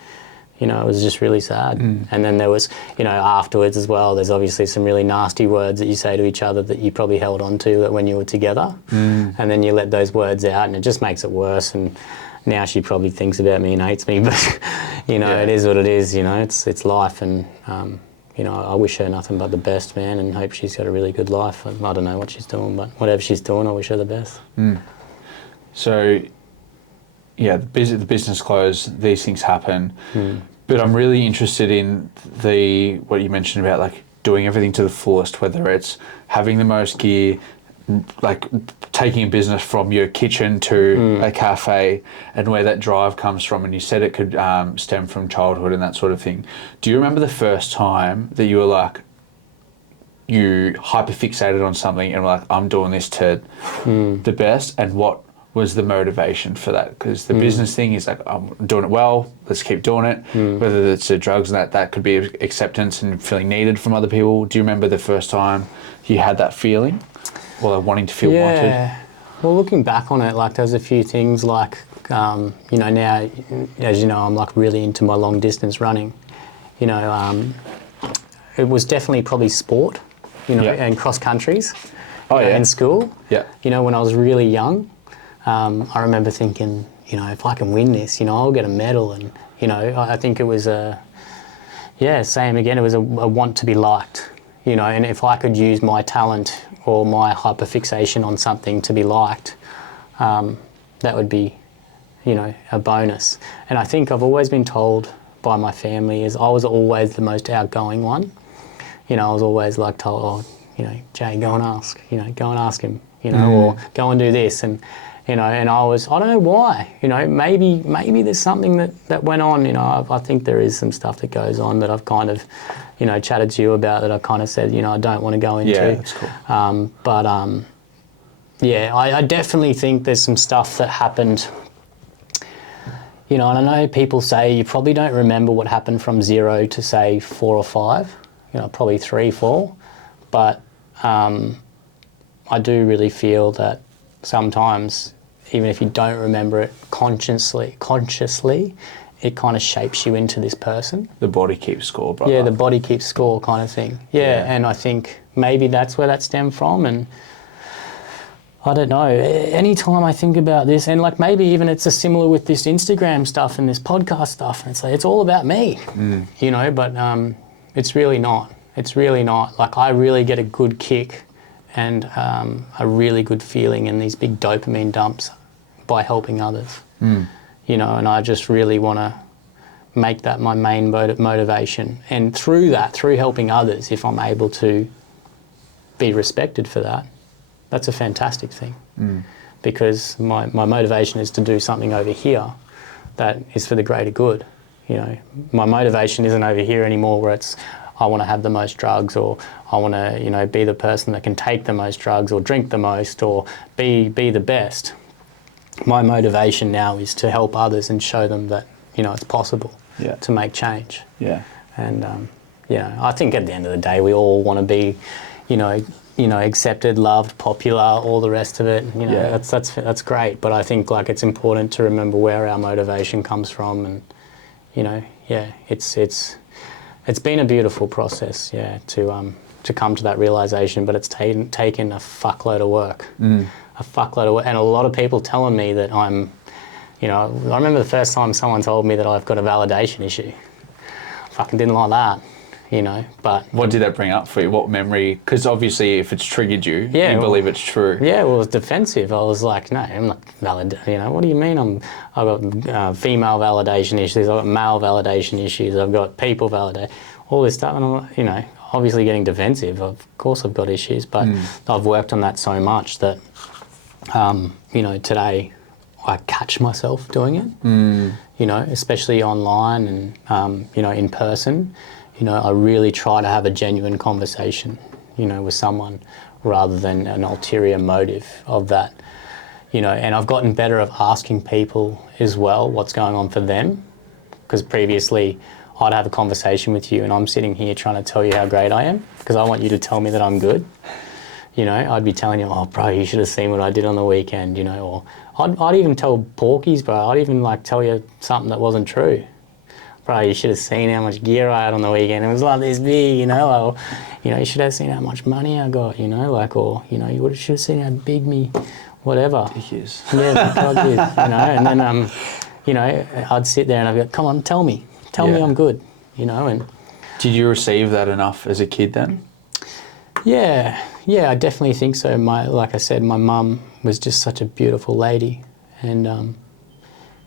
it was just really sad. And then there was, afterwards as well, there's obviously some really nasty words that you say to each other that you probably held on to when you were together. And then you let those words out and it just makes it worse. And now she probably thinks about me and hates me, but, it is what it is, it's life. And, I wish her nothing but the best, man, and hope she's got a really good life. I don't know what she's doing, but whatever she's doing, I wish her the best. So, yeah, the business closed, these things happen. But I'm really interested in what you mentioned about like doing everything to the fullest, whether it's having the most gear, like taking a business from your kitchen to a cafe, and where that drive comes from. And you said it could stem from childhood and that sort of thing. Do you remember the first time that you were like, you hyperfixated on something and were like, I'm doing this to the best, and what was the motivation for that? Because the business thing is like, I'm doing it well, let's keep doing it. Whether it's the drugs and that could be acceptance and feeling needed from other people. Do you remember the first time you had that feeling, or like wanting to feel wanted? Yeah. Well, looking back on it, like there's a few things like, now, as you know, I'm like really into my long distance running. It was definitely probably sport, and cross countries. In school. Yeah. When I was really young, I remember thinking, if I can win this, I'll get a medal. And, I think it was same again, it was a want to be liked, and if I could use my talent or my hyperfixation on something to be liked, that would be, a bonus. And I think I've always been told by my family is I was always the most outgoing one. I was always like told, Jay, go and ask him, or go and do this. And I don't know why, maybe there's something that went on, I think there is some stuff that goes on that I've kind of, chatted to you about that I kind of said, I don't want to go into. Yeah, that's cool. I definitely think there's some stuff that happened, and I know people say you probably don't remember what happened from 0 to say 4 or 5, probably 3, 4, but I do really feel that sometimes, even if you don't remember it consciously, it kind of shapes you into this person. The body keeps score, brother. Yeah, the body keeps score kind of thing. Yeah, and I think maybe that's where that stemmed from. And I don't know, anytime I think about this, and like maybe even it's similar with this Instagram stuff and this podcast stuff, and it's like, it's all about me, but it's really not. It's really not. Like I really get a good kick and a really good feeling and these big dopamine dumps by helping others. And I just really want to make that my main motivation. And through that, through helping others, if I'm able to be respected for that, that's a fantastic thing. Because my motivation is to do something over here that is for the greater good. My motivation isn't over here anymore where it's I want to have the most drugs, or I want to, be the person that can take the most drugs or drink the most or be the best. My motivation now is to help others and show them that, it's possible to make change. Yeah. And, I think at the end of the day, we all want to be, accepted, loved, popular, all the rest of it. That's great. But I think like it's important to remember where our motivation comes from, and, it's been a beautiful process, to come to that realisation, but it's taken a fuckload of work. A fuckload of work. And a lot of people telling me that I'm, I remember the first time someone told me that I've got a validation issue. I fucking didn't like that, but... What did that bring up for you? What memory? Because obviously if it's triggered you, you believe it's true. Yeah, well, it was defensive. I was like, no, I'm not valid. What do you mean? I've got female validation issues, I've got male validation issues, I've got people validate, all this stuff. And I'm, obviously getting defensive. Of course I've got issues, but I've worked on that so much that, today I catch myself doing it, especially online and, in person. I really try to have a genuine conversation, with someone rather than an ulterior motive of that, you know, and I've gotten better of asking people as well what's going on for them, because previously I'd have a conversation with you and I'm sitting here trying to tell you how great I am because I want you to tell me that I'm good. You know, I'd be telling you, oh, bro, you should have seen what I did on the weekend, you know, or I'd even tell porkies, bro, I'd even like tell you something that wasn't true. Bro, you should have seen how much gear I had on the weekend. It was like this big, you know, or, you know, you should have seen how much money I got, you know, like, or, you know, you should have seen how big me, whatever. Dick is. Yeah, the dog is, you know, and then, you know, I'd sit there and I'd go, come on, tell me I'm good, you know, and... Did you receive that enough as a kid then? Yeah, I definitely think so. Like I said, my mum was just such a beautiful lady, and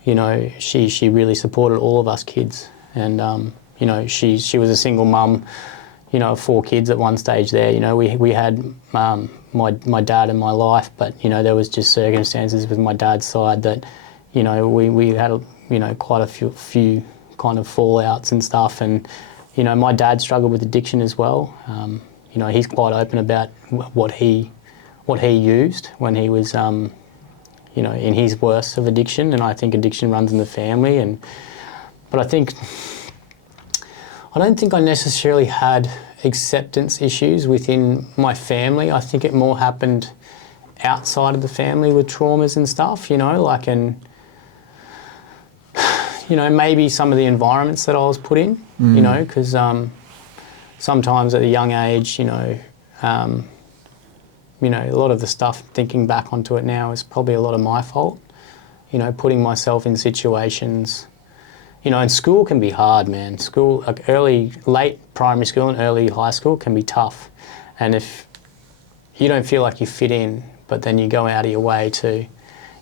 you know, she really supported all of us kids, and you know, she was a single mum, you know, of 4 kids at one stage there. You know, we had my dad in my life, but you know, there was just circumstances with my dad's side that, you know, we had you know, quite a few kind of fallouts and stuff, and you know, my dad struggled with addiction as well. You know, he's quite open about what he used when he was, you know, in his worst of addiction, and I think addiction runs in the family. But I don't think I necessarily had acceptance issues within my family. I think it more happened outside of the family with traumas and stuff. You know, like, and you know, maybe some of the environments that I was put in. You know, because sometimes at a young age, you know, a lot of the stuff, thinking back onto it now, is probably a lot of my fault. You know, putting myself in situations, you know, and school can be hard, man. School, like late primary school and early high school can be tough. And if you don't feel like you fit in, but then you go out of your way to,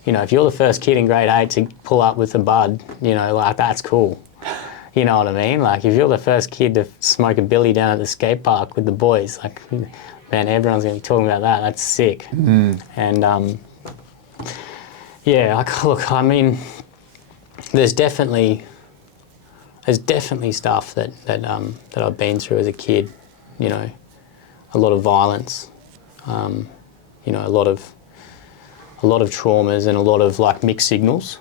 you know, if you're the first kid in grade 8 to pull up with a bud, you know, like, that's cool. You know what I mean? Like, if you're the first kid to smoke a billy down at the skate park with the boys, like, man, everyone's going to be talking about that. That's sick. And, yeah, look, I mean, there's definitely stuff that I've been through as a kid, you know, a lot of violence, you know, a lot of traumas and a lot of, like, mixed signals,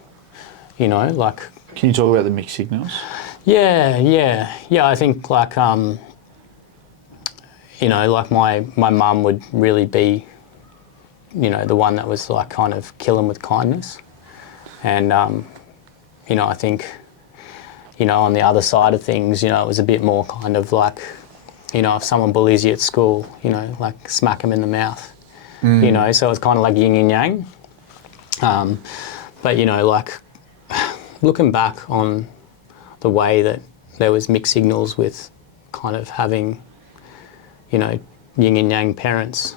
you know, like... Can you talk about the mixed signals? Yeah, I think, like, you know, like my mum would really be, you know, the one that was, like, kind of killing with kindness. And, you know, I think, you know, on the other side of things, you know, it was a bit more kind of like, you know, if someone bullies you at school, you know, like, smack them in the mouth, you know, so it's kind of like yin and yang. But, you know, like, looking back on the way that there was mixed signals with kind of having, you know, yin and yang parents,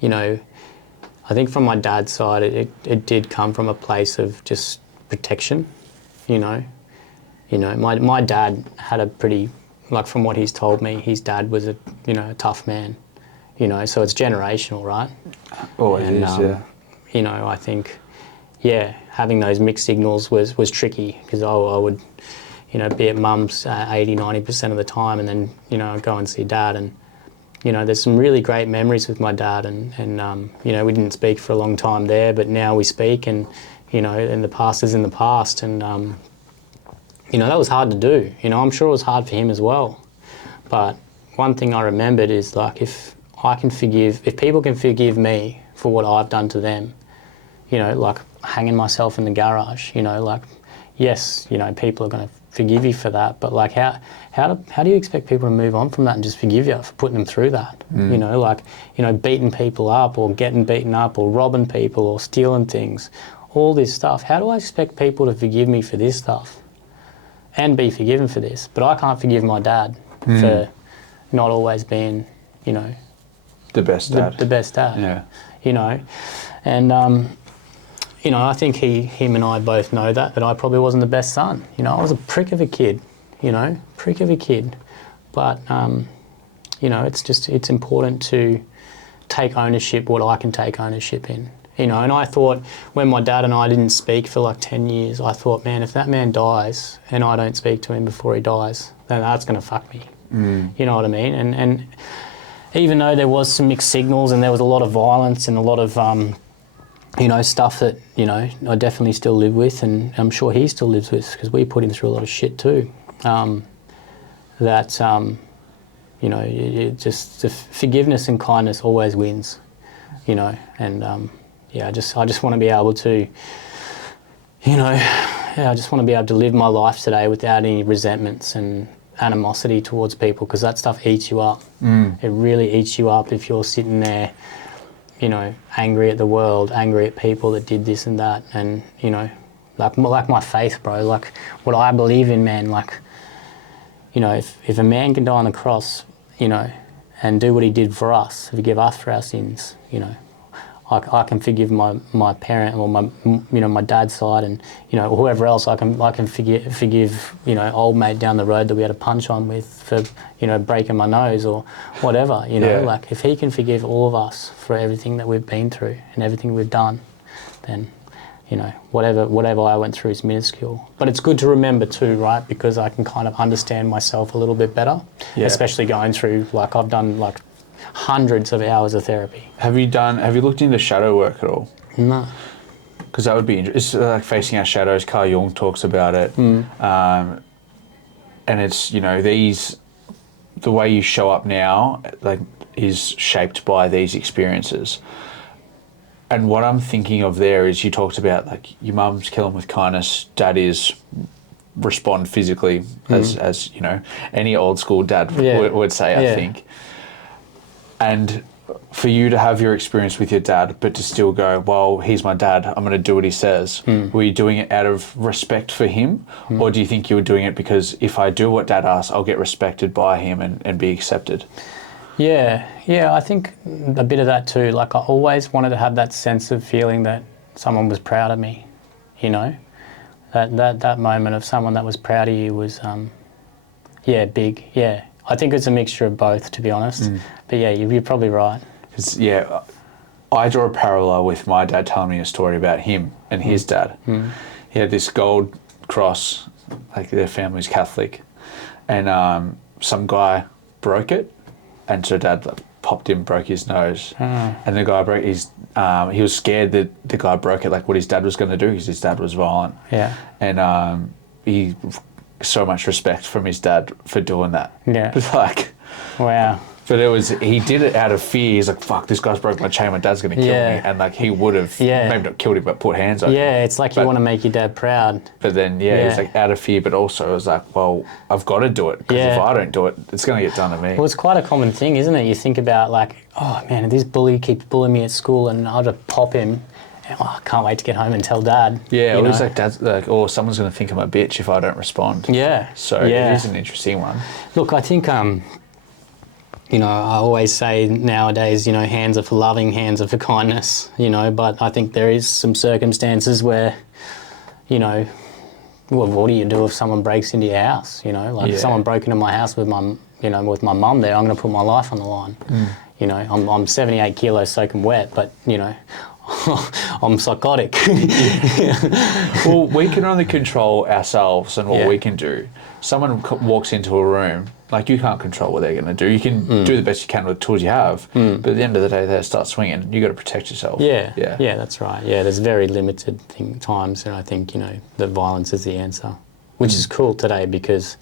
you know, I think from my dad's side, it did come from a place of just protection, you know. You know, my dad had a pretty, like, from what he's told me, his dad was a tough man, you know, so it's generational, right? Always is, yeah. You know, I think, yeah, having those mixed signals was tricky, because I would, you know, be at mum's 80-90% of the time, and then, you know, I'd go and see dad, and, you know, there's some really great memories with my dad, and you know, we didn't speak for a long time there, but now we speak, and, you know, and the past is in the past, and, you know, that was hard to do. You know, I'm sure it was hard for him as well. But one thing I remembered is, like, if people can forgive me for what I've done to them, you know, like hanging myself in the garage, you know, like, yes, you know, people are going to forgive you for that, but, like, how do you expect people to move on from that and just forgive you for putting them through that? You know, like, you know, beating people up or getting beaten up or robbing people or stealing things, all this stuff. How do I expect people to forgive me for this stuff and be forgiven for this? But I can't forgive my dad for not always being, you know, the best dad. The best dad. Yeah. You know, and you know, I think him and I both know that I probably wasn't the best son. You know, I was a prick of a kid, you know, But, you know, it's important to take ownership, what I can take ownership in. You know, and I thought, when my dad and I didn't speak for like 10 years, I thought, man, if that man dies and I don't speak to him before he dies, then that's going to fuck me. You know what I mean? And even though there was some mixed signals and there was a lot of violence and a lot of, you know, stuff that, you know, I definitely still live with, and I'm sure he still lives with, because we put him through a lot of shit too. You know, just the forgiveness and kindness always wins, you know, and yeah, I just want to be able to, you know, I just want to be able to live my life today without any resentments and animosity towards people, because that stuff eats you up. It really eats you up if you're sitting there, you know, angry at the world, angry at people that did this and that, and, you know, like my faith, bro, like what I believe in, man, like, you know, if a man can die on the cross, you know, and do what he did for us, forgive us for our sins, you know, I can forgive my parent, or my, you know, my dad's side, and, you know, whoever else. I can forgive, you know, old mate down the road that we had a punch on with for, you know, breaking my nose or whatever, you know. Like, if he can forgive all of us for everything that we've been through and everything we've done, then, you know, whatever I went through is minuscule. But it's good to remember too, right? Because I can kind of understand myself a little bit better, especially going through, like, I've done like hundreds of hours of therapy. Have you looked into shadow work at all? No. Because that would be interesting. It's like facing our shadows. Carl Jung talks about it. And it's, you know, the way you show up now, like, is shaped by these experiences. And what I'm thinking of there is, you talked about, like, your mum's killing with kindness, dad is respond physically, as you know, any old school dad would say, I think. And for you to have your experience with your dad, but to still go, well, he's my dad, I'm going to do what he says. Were you doing it out of respect for him? Or do you think you were doing it because if I do what dad asks, I'll get respected by him and be accepted? Yeah, I think a bit of that too. Like, I always wanted to have that sense of feeling that someone was proud of me, you know? That moment of someone that was proud of you was, big, yeah. I think it's a mixture of both, to be honest. But yeah, you're probably right. Yeah, I draw a parallel with my dad telling me a story about him and his dad. He had this gold cross, like, their family's Catholic, and some guy broke it, and so dad, like, popped him, broke his nose, and the guy broke his. He was scared that the guy broke it, like what his dad was going to do, because his dad was violent. Yeah, and he. So much respect from his dad for doing that. Yeah. Like, wow. But he did it out of fear. He's like, fuck, this guy's broke my chain, my dad's going to kill me. And, like, he would have, maybe not killed him, but put hands on him. Yeah, it's like you want to make your dad proud. But then, he's like, out of fear, but also it was like, well, I've got to do it, because if I don't do it, it's going to get done to me. Well, it's quite a common thing, isn't it? You think about, like, oh, man, this bully keeps bullying me at school, and I'll just pop him. Oh, I can't wait to get home and tell dad. Yeah, it was like, dad's like, or someone's going to think I'm a bitch if I don't respond. Yeah. So it is an interesting one. Look, I think, you know, I always say nowadays, you know, hands are for loving, hands are for kindness, you know, but I think there is some circumstances where, you know, well, what do you do if someone breaks into your house, you know? Like, if someone broke into my house with my mum there, I'm going to put my life on the line. You know, I'm 78 kilos soaking wet, but, you know, I'm psychotic. Well, we can only control ourselves and what we can do. Someone walks into a room, like, you can't control what they're going to do. You can do the best you can with the tools you have, but at the end of the day, they start swinging. You got to protect yourself. Yeah, that's right. Yeah, there's very limited times, and I think, you know, that violence is the answer, which is cool today, because,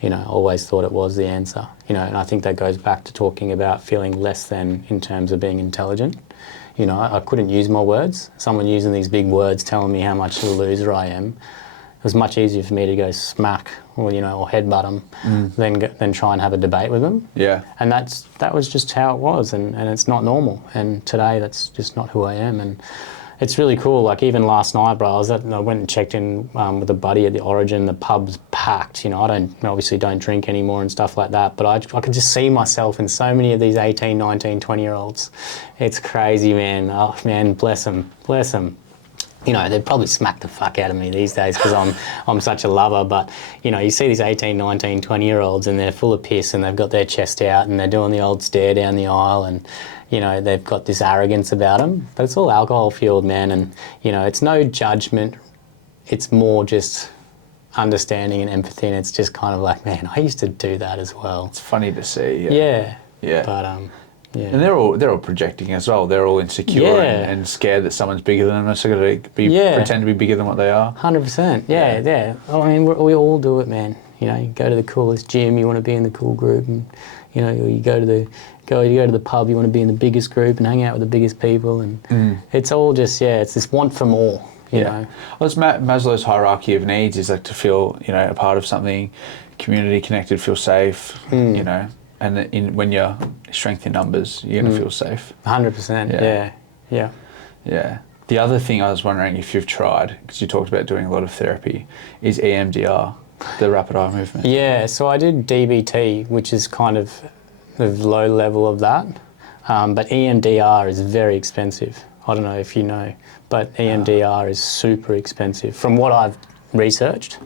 you know, I always thought it was the answer. You know, and I think that goes back to talking about feeling less than in terms of being intelligent. You know, I couldn't use my words. Someone using these big words telling me how much of a loser I am. It was much easier for me to go smack or, you know, or headbutt them than try and have a debate with them. Yeah. And that was just how it was, and it's not normal. And today, that's just not who I am. And it's really cool. Like, even last night, bro, I went and checked in with a buddy at the Origin. The pub's packed. You know, I obviously don't drink anymore and stuff like that, but I could just see myself in so many of these 18, 19, 20-year-olds. It's crazy, man. Oh, man, bless them. Bless them. You know, they'd probably smack the fuck out of me these days because I'm such a lover, but, you know, you see these 18, 19, 20-year-olds and they're full of piss and they've got their chest out and they're doing the old stare down the aisle and, you know, they've got this arrogance about them, but it's all alcohol-fueled, man, and, you know, it's no judgment. It's more just understanding and empathy, and it's just kind of like, man, I used to do that as well. It's funny to see. Yeah. But, Yeah. And they're all projecting as well. They're all insecure and scared that someone's bigger than them, so got to pretend to be bigger than what they are. 100%. Yeah. I mean, we all do it, man. You know, you go to the coolest gym, you want to be in the cool group, and you know, you go to the pub, you want to be in the biggest group and hang out with the biggest people, and it's all just it's this want for more. You know. Well, it's Maslow's hierarchy of needs is like to feel, you know, a part of something, community connected, feel safe, you know, and when you're strength in numbers, you're going to feel safe. 100%. Yeah. The other thing I was wondering if you've tried, because you talked about doing a lot of therapy, is EMDR, the rapid eye movement. Yeah, so I did DBT, which is kind of the low level of that, but EMDR is very expensive. I don't know if you know, but EMDR is super expensive from what I've researched,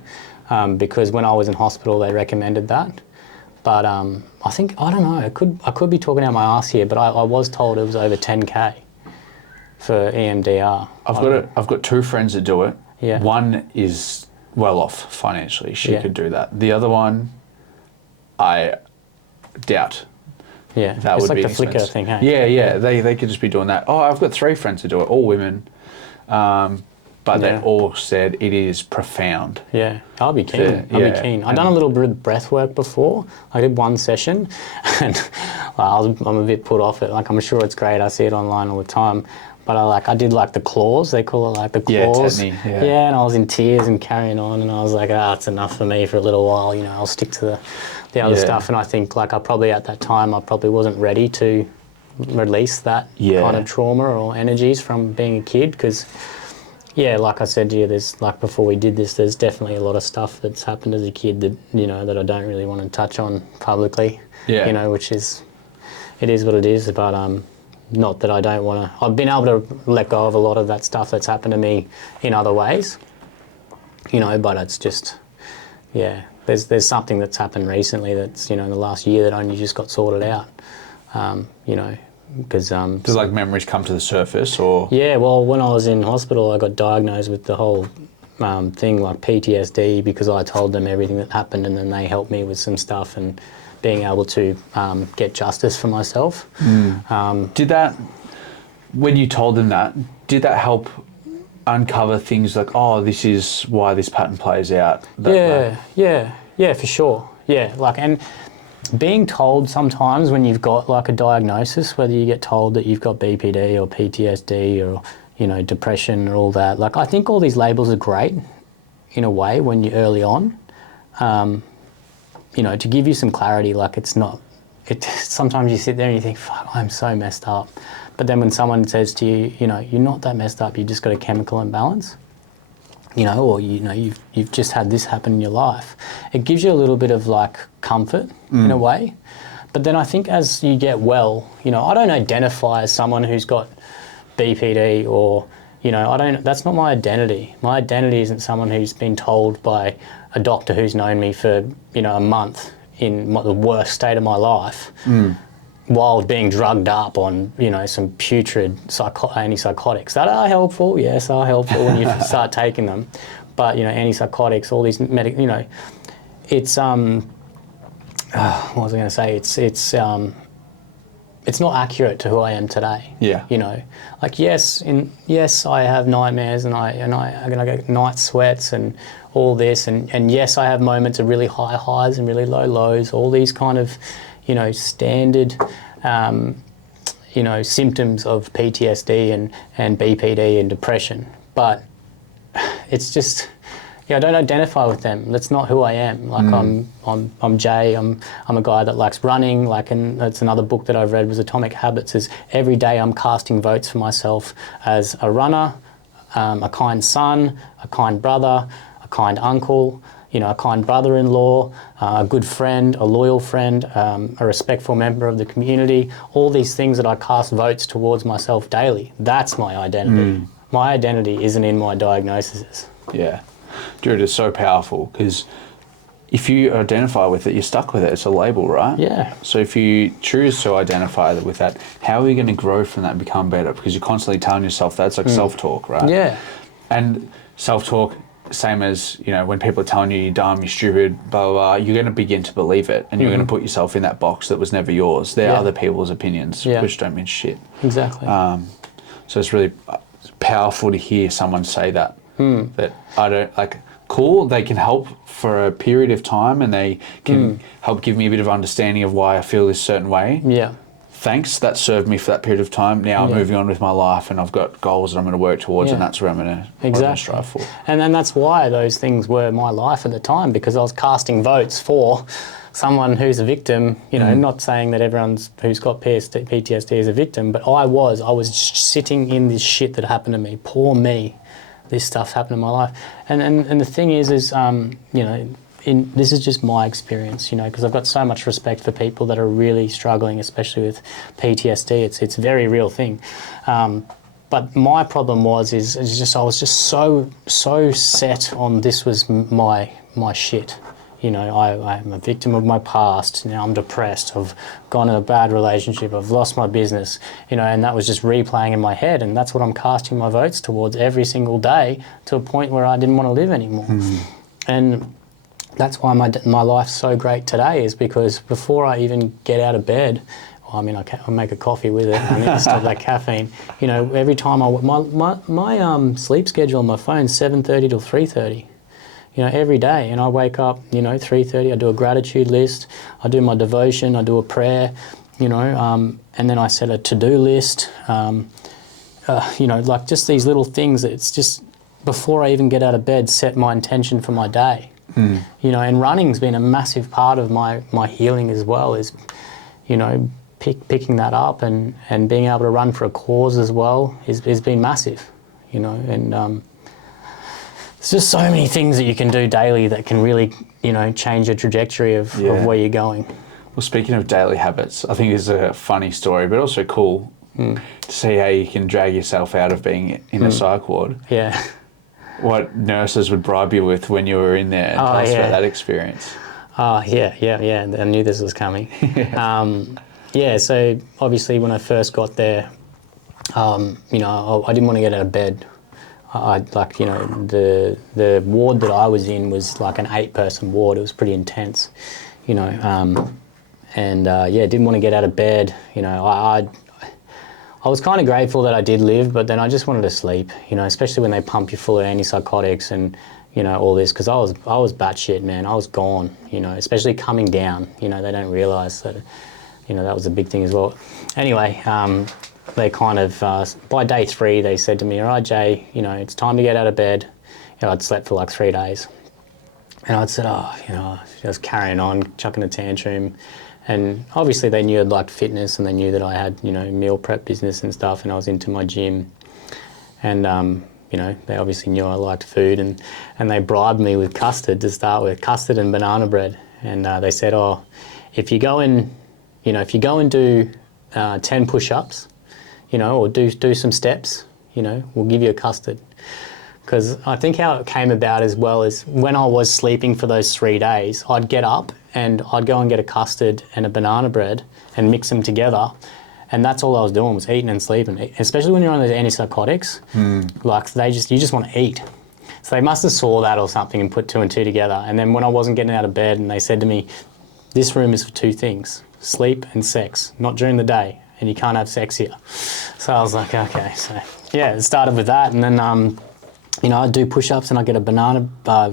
because when I was in hospital they recommended that. But I think, I don't know, I could be talking out my ass here, but I was told it was over 10K for EMDR. I've got two friends that do it. Yeah. One is well off financially. She Yeah. could do that. The other one, I doubt. Yeah, That it's would like be the expensive. Flickr thing, hey? Yeah. They could just be doing that. Oh, I've got 3 friends who do it, all women. But they all said it is profound. Yeah, I'll be keen. I'll be keen. I've done a little bit of breath work before. I did one session, and I'm a bit put off it. Like, I'm sure it's great. I see it online all the time. But I did like the claws. They call it like the claws. Tetany, yeah, and I was in tears and carrying on, and I was like, it's enough for me for a little while. You know, I'll stick to the other stuff. And I think like at that time I probably wasn't ready to release that kind of trauma or energies from being a kid, because like I said to you, there's like before we did this, there's definitely a lot of stuff that's happened as a kid that, you know, that I don't really want to touch on publicly. You know, it is what it is. But not that I don't want to. I've been able to let go of a lot of that stuff that's happened to me in other ways. You know, but it's just there's something that's happened recently that's, you know, in the last year that only just got sorted out. You know, because does like memories come to the surface, or well, when I was in hospital I got diagnosed with the whole thing like PTSD, because I told them everything that happened, and then they helped me with some stuff and being able to get justice for myself. Did that, when you told them that, did that help uncover things like, oh, this is why this pattern plays out? Yeah, for sure. Yeah, like, and being told sometimes when you've got like a diagnosis, whether you get told that you've got BPD or PTSD or, you know, depression or all that, like I think all these labels are great in a way when you're early on, you know, to give you some clarity. Like sometimes you sit there and you think, fuck, I'm so messed up. But then when someone says to you, you know, you're not that messed up, you just got a chemical imbalance, you know, or, you know, you've just had this happen in your life. It gives you a little bit of like comfort in a way. But then I think as you get well, you know, I don't identify as someone who's got BPD or, you know, that's not my identity. My identity isn't someone who's been told by a doctor who's known me for, you know, a month in the worst state of my life while being drugged up on, you know, some putrid antipsychotics. That are helpful, yes, are helpful when you start taking them. But, you know, antipsychotics, all these you know, it's, what was I going to say? It's not accurate to who I am today. Yeah. You know, like yes, I have nightmares and I get night sweats and all this, and yes, I have moments of really high highs and really low lows. All these kind of, you know, standard, you know, symptoms of PTSD and BPD and depression. But it's just, I don't identify with them. That's not who I am. Like I'm Jay. I'm a guy that likes running. Like, and that's another book that I've read was Atomic Habits. Is every day I'm casting votes for myself as a runner, a kind son, a kind brother, a kind uncle, you know, a kind brother-in-law, a good friend, a loyal friend, a respectful member of the community. All these things that I cast votes towards myself daily. That's my identity. My identity isn't in my diagnoses. Yeah. Dude, it's so powerful, because if you identify with it, you're stuck with it. It's a label, right? Yeah. So if you choose to identify with that, how are you going to grow from that and become better? Because you're constantly telling yourself that. It's like self-talk, right? Yeah. And self-talk same as, you know, when people are telling you you're dumb, you're stupid, blah, blah, blah, you're going to begin to believe it, and you're going to put yourself in that box that was never yours. They're other people's opinions, which don't mean shit. Exactly. So it's really powerful to hear someone say that. That I don't, like, cool, they can help for a period of time, and they can help give me a bit of understanding of why I feel this certain way. Yeah. Thanks, that served me for that period of time. Now I'm moving on with my life, and I've got goals that I'm going to work towards, and that's where I'm going to strive for. And then that's why those things were my life at the time, because I was casting votes for someone who's a victim. You know, not saying that everyone who's got PTSD is a victim, but I was just sitting in this shit that happened to me. Poor me. This stuff's happened in my life. And the thing is you know, this is just my experience, you know, because I've got so much respect for people that are really struggling, especially with PTSD. It's a very real thing. But my problem I was just so set on this was my shit. You know, I'm a victim of my past. Now I'm depressed. I've gone in a bad relationship. I've lost my business. You know, and that was just replaying in my head. And that's what I'm casting my votes towards every single day, to a point where I didn't want to live anymore. And that's why my life's so great today, is because before I even get out of bed, I mean, I'll make a coffee with it. I need to stop that caffeine. You know, every time my sleep schedule on my phone is 7:30 till 3:30. You know, every day, and I wake up, you know, 3:30. I do a gratitude list. I do my devotion. I do a prayer. You know, and then I set a to-do list. You know, like just these little things. It's just before I even get out of bed, set my intention for my day. You know, and running's been a massive part of my healing as well. Is, you know, picking that up and being able to run for a cause as well has been massive. You know, and there's just so many things that you can do daily that can really, you know, change your trajectory of where you're going. Well, speaking of daily habits, I think this is a funny story, but also cool to see how you can drag yourself out of being in a psych ward. Yeah. What nurses would bribe you with when you were in there, and tell us about that experience. Oh, yeah. I knew this was coming. So obviously when I first got there, you know, I didn't want to get out of bed. You know, the ward that I was in was like an 8-person ward. It was pretty intense, you know, didn't want to get out of bed. You know, I was kind of grateful that I did live, but then I just wanted to sleep, you know, especially when they pump you full of antipsychotics and, you know, all this, because I was batshit, man. I was gone, you know, especially coming down. You know, they don't realise that, you know, that was a big thing as well. Anyway, they kind of, by day 3, they said to me, all right, Jay, you know, it's time to get out of bed. You know, I'd slept for like 3 days. And I'd said, you know, I was carrying on, chucking a tantrum. And obviously they knew I'd liked fitness, and they knew that I had, you know, meal prep business and stuff, and I was into my gym. And, you know, they obviously knew I liked food, and they bribed me with custard to start with, custard and banana bread. And they said, if you go and do 10 push-ups, you know, or do some steps, you know, we'll give you a custard. Because I think how it came about as well is when I was sleeping for those 3 days, I'd get up and I'd go and get a custard and a banana bread and mix them together. And that's all I was doing, was eating and sleeping. Especially when you're on those antipsychotics, like you just want to eat. So they must have saw that or something and put 2 and 2 together. And then when I wasn't getting out of bed, and they said to me, this room is for 2 things, sleep and sex, not during the day. And you can't have sex here. So I was like, okay. So yeah, it started with that. And then, you know, I'd do push-ups and I'd get a banana,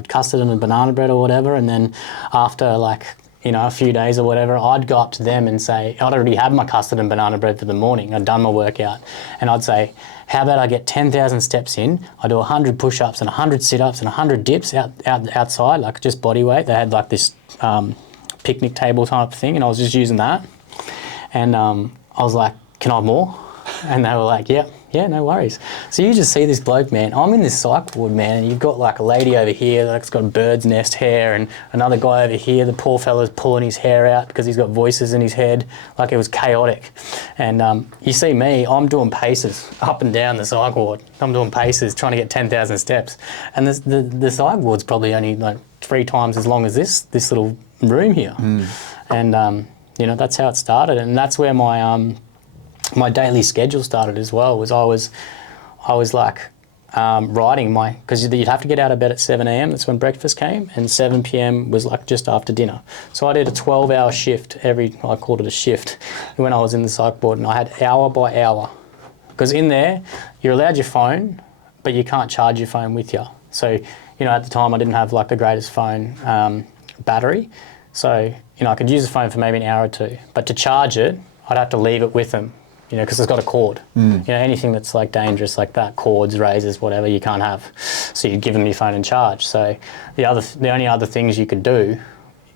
custard and a banana bread or whatever. And then after like, you know, a few days or whatever, I'd go up to them and say, I'd already had my custard and banana bread for the morning. I'd done my workout. And I'd say, how about I get 10,000 steps in, I do 100 push-ups and 100 sit-ups and 100 dips outside, like just body weight. They had like this picnic table type thing, and I was just using that. And I was like, can I have more? And they were like, yeah, no worries. So you just see this bloke, man. I'm in this psych ward, man, and you've got like a lady over here that's got bird's nest hair, and another guy over here, the poor fella's pulling his hair out because he's got voices in his head. Like, it was chaotic. And you see me, I'm doing paces up and down the psych ward. I'm doing paces, trying to get 10,000 steps. And the psych ward's probably only like 3 times as long as this little room here. And you know, that's how it started, and that's where my daily schedule started as well. Was I was like, riding because you'd have to get out of bed at 7 a.m. That's when breakfast came, and 7 p.m. was like just after dinner. So I did a 12-hour shift I called it a shift, when I was in the psych ward, and I had hour by hour. Because in there, you're allowed your phone, but you can't charge your phone with you. So, at the time I didn't have like the greatest phone battery. So, I could use the phone for maybe an hour or two, but to charge it, I'd have to leave it with them. Because it's got a cord. Anything that's like dangerous like that, cords, razors, whatever, you can't have. So you'd give them your phone and charge. So the only other things you could do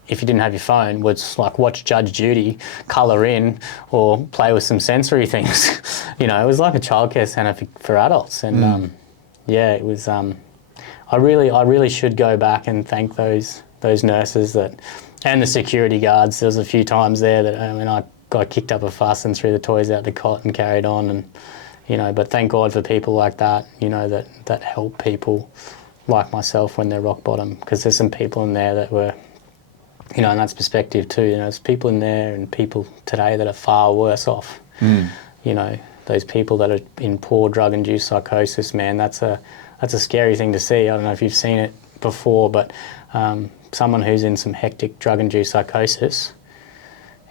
if you didn't have your phone was like watch Judge Judy, colour in, or play with some sensory things. It was like a childcare centre for adults. And it was. I really should go back and thank those nurses and the security guards. There was a few times there that I got kicked up a fuss and threw the toys out the cot and carried on, and but thank God for people like that, that help people like myself when they're rock bottom, because there's some people in there that were, and that's perspective too. There's people in there and people today that are far worse off. Those people that are in poor drug-induced psychosis, man, that's a scary thing to see. I don't know if you've seen it before, but someone who's in some hectic drug-induced psychosis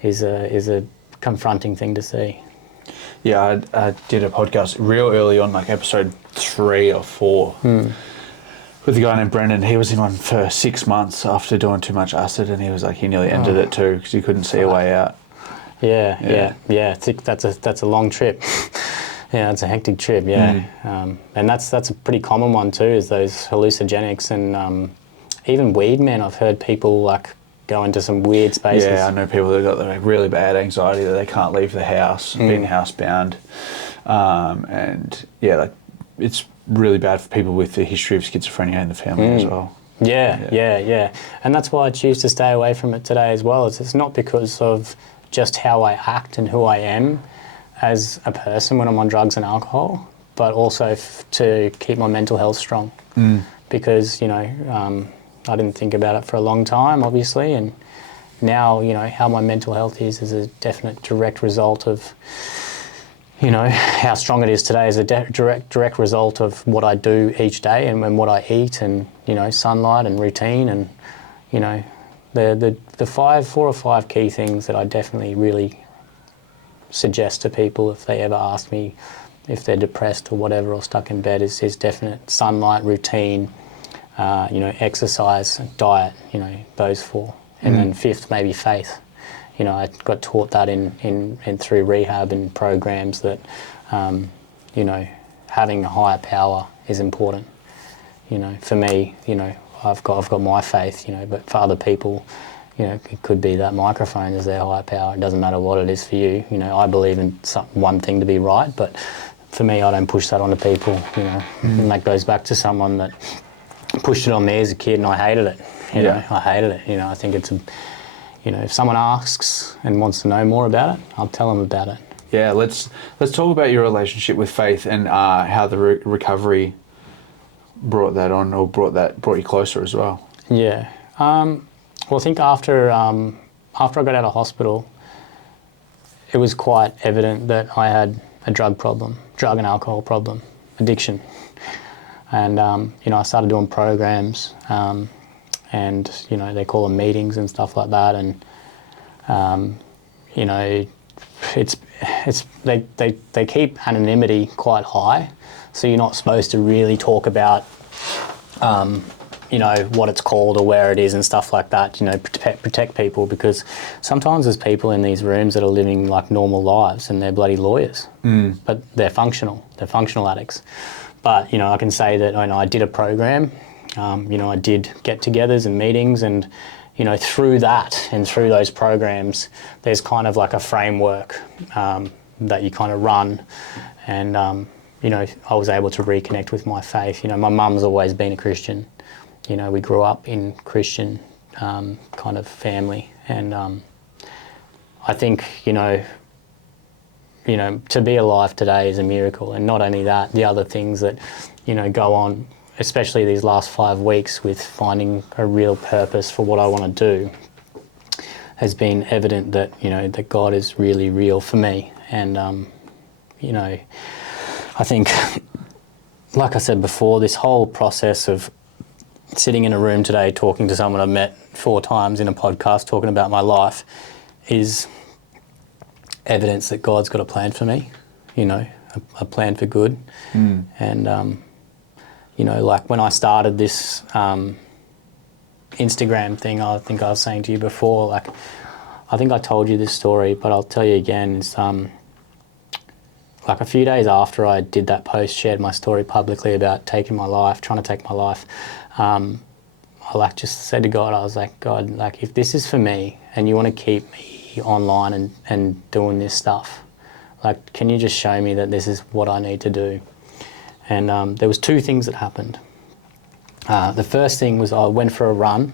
is a confronting thing to see. Yeah, I did a podcast real early on, like episode 3 or 4, with a guy named Brendan. He was in one for 6 months after doing too much acid, and he was like, he nearly ended it too because he couldn't see a way out. Yeah. That's a long trip. Yeah, it's a hectic trip. Yeah, and that's a pretty common one too. Is those hallucinogenics and even weed, man. I've heard people like go into some weird spaces. Yeah, I know people that have got like really bad anxiety that they can't leave the house, being housebound, and like it's really bad for people with a history of schizophrenia in the family as well. Yeah, and that's why I choose to stay away from it today as well. It's not because of just how I act and who I am as a person when I'm on drugs and alcohol, but also to keep my mental health strong. Because I didn't think about it for a long time, obviously, and now, how my mental health is a definite direct result of, how strong it is today is a direct result of what I do each day and what I eat and, sunlight and routine and, the 4 or 5 key things that I definitely really suggest to people if they ever ask me if they're depressed or whatever or stuck in bed is definite sunlight, routine, exercise, diet, those 4. And then 5th, maybe faith. I got taught that in through rehab and programs that, having a higher power is important. For me, I've got my faith, but for other people, it could be that microphone is their higher power. It doesn't matter what it is for you. I believe in one thing to be right, but for me, I don't push that onto people, and that goes back to someone that pushed it on me as a kid and I hated it. I hated it. I think it's if someone asks and wants to know more about it, I'll tell them about it. Yeah, let's talk about your relationship with faith and how the recovery brought that on or brought you closer as well. Yeah. Well, I think after I got out of hospital, it was quite evident that I had a drug and alcohol problem, addiction. And, I started doing programs and, they call them meetings and stuff like that. And, they keep anonymity quite high. So you're not supposed to really talk about, what it's called or where it is and stuff like that, protect people, because sometimes there's people in these rooms that are living like normal lives and they're bloody lawyers, but they're functional addicts. But, I can say that I did a program, I did get-togethers and meetings and, through that and through those programs, there's kind of like a framework that you kind of run and, I was able to reconnect with my faith. My mum's always been a Christian. We grew up in Christian kind of family and I think, to be alive today is a miracle. And not only that, the other things that, go on, especially these last 5 weeks with finding a real purpose for what I want to do, has been evident that, that God is really real for me. And, I think like I said before, this whole process of sitting in a room today talking to someone I've met 4 times in a podcast talking about my life is evidence that God's got a plan for me, you know, a plan for good. And, you know, like when I started this Instagram thing, I think I was saying to you before, like, I think I told you this story, but I'll tell you again. It's, like a few days after I did that post, shared my story publicly about taking my life, trying to take my life, I like just said to God, I was like, God, like if this is for me and you want to keep me online and doing this stuff, like can you just show me that this is what I need to do? And there was 2 things that happened. The first thing was I went for a run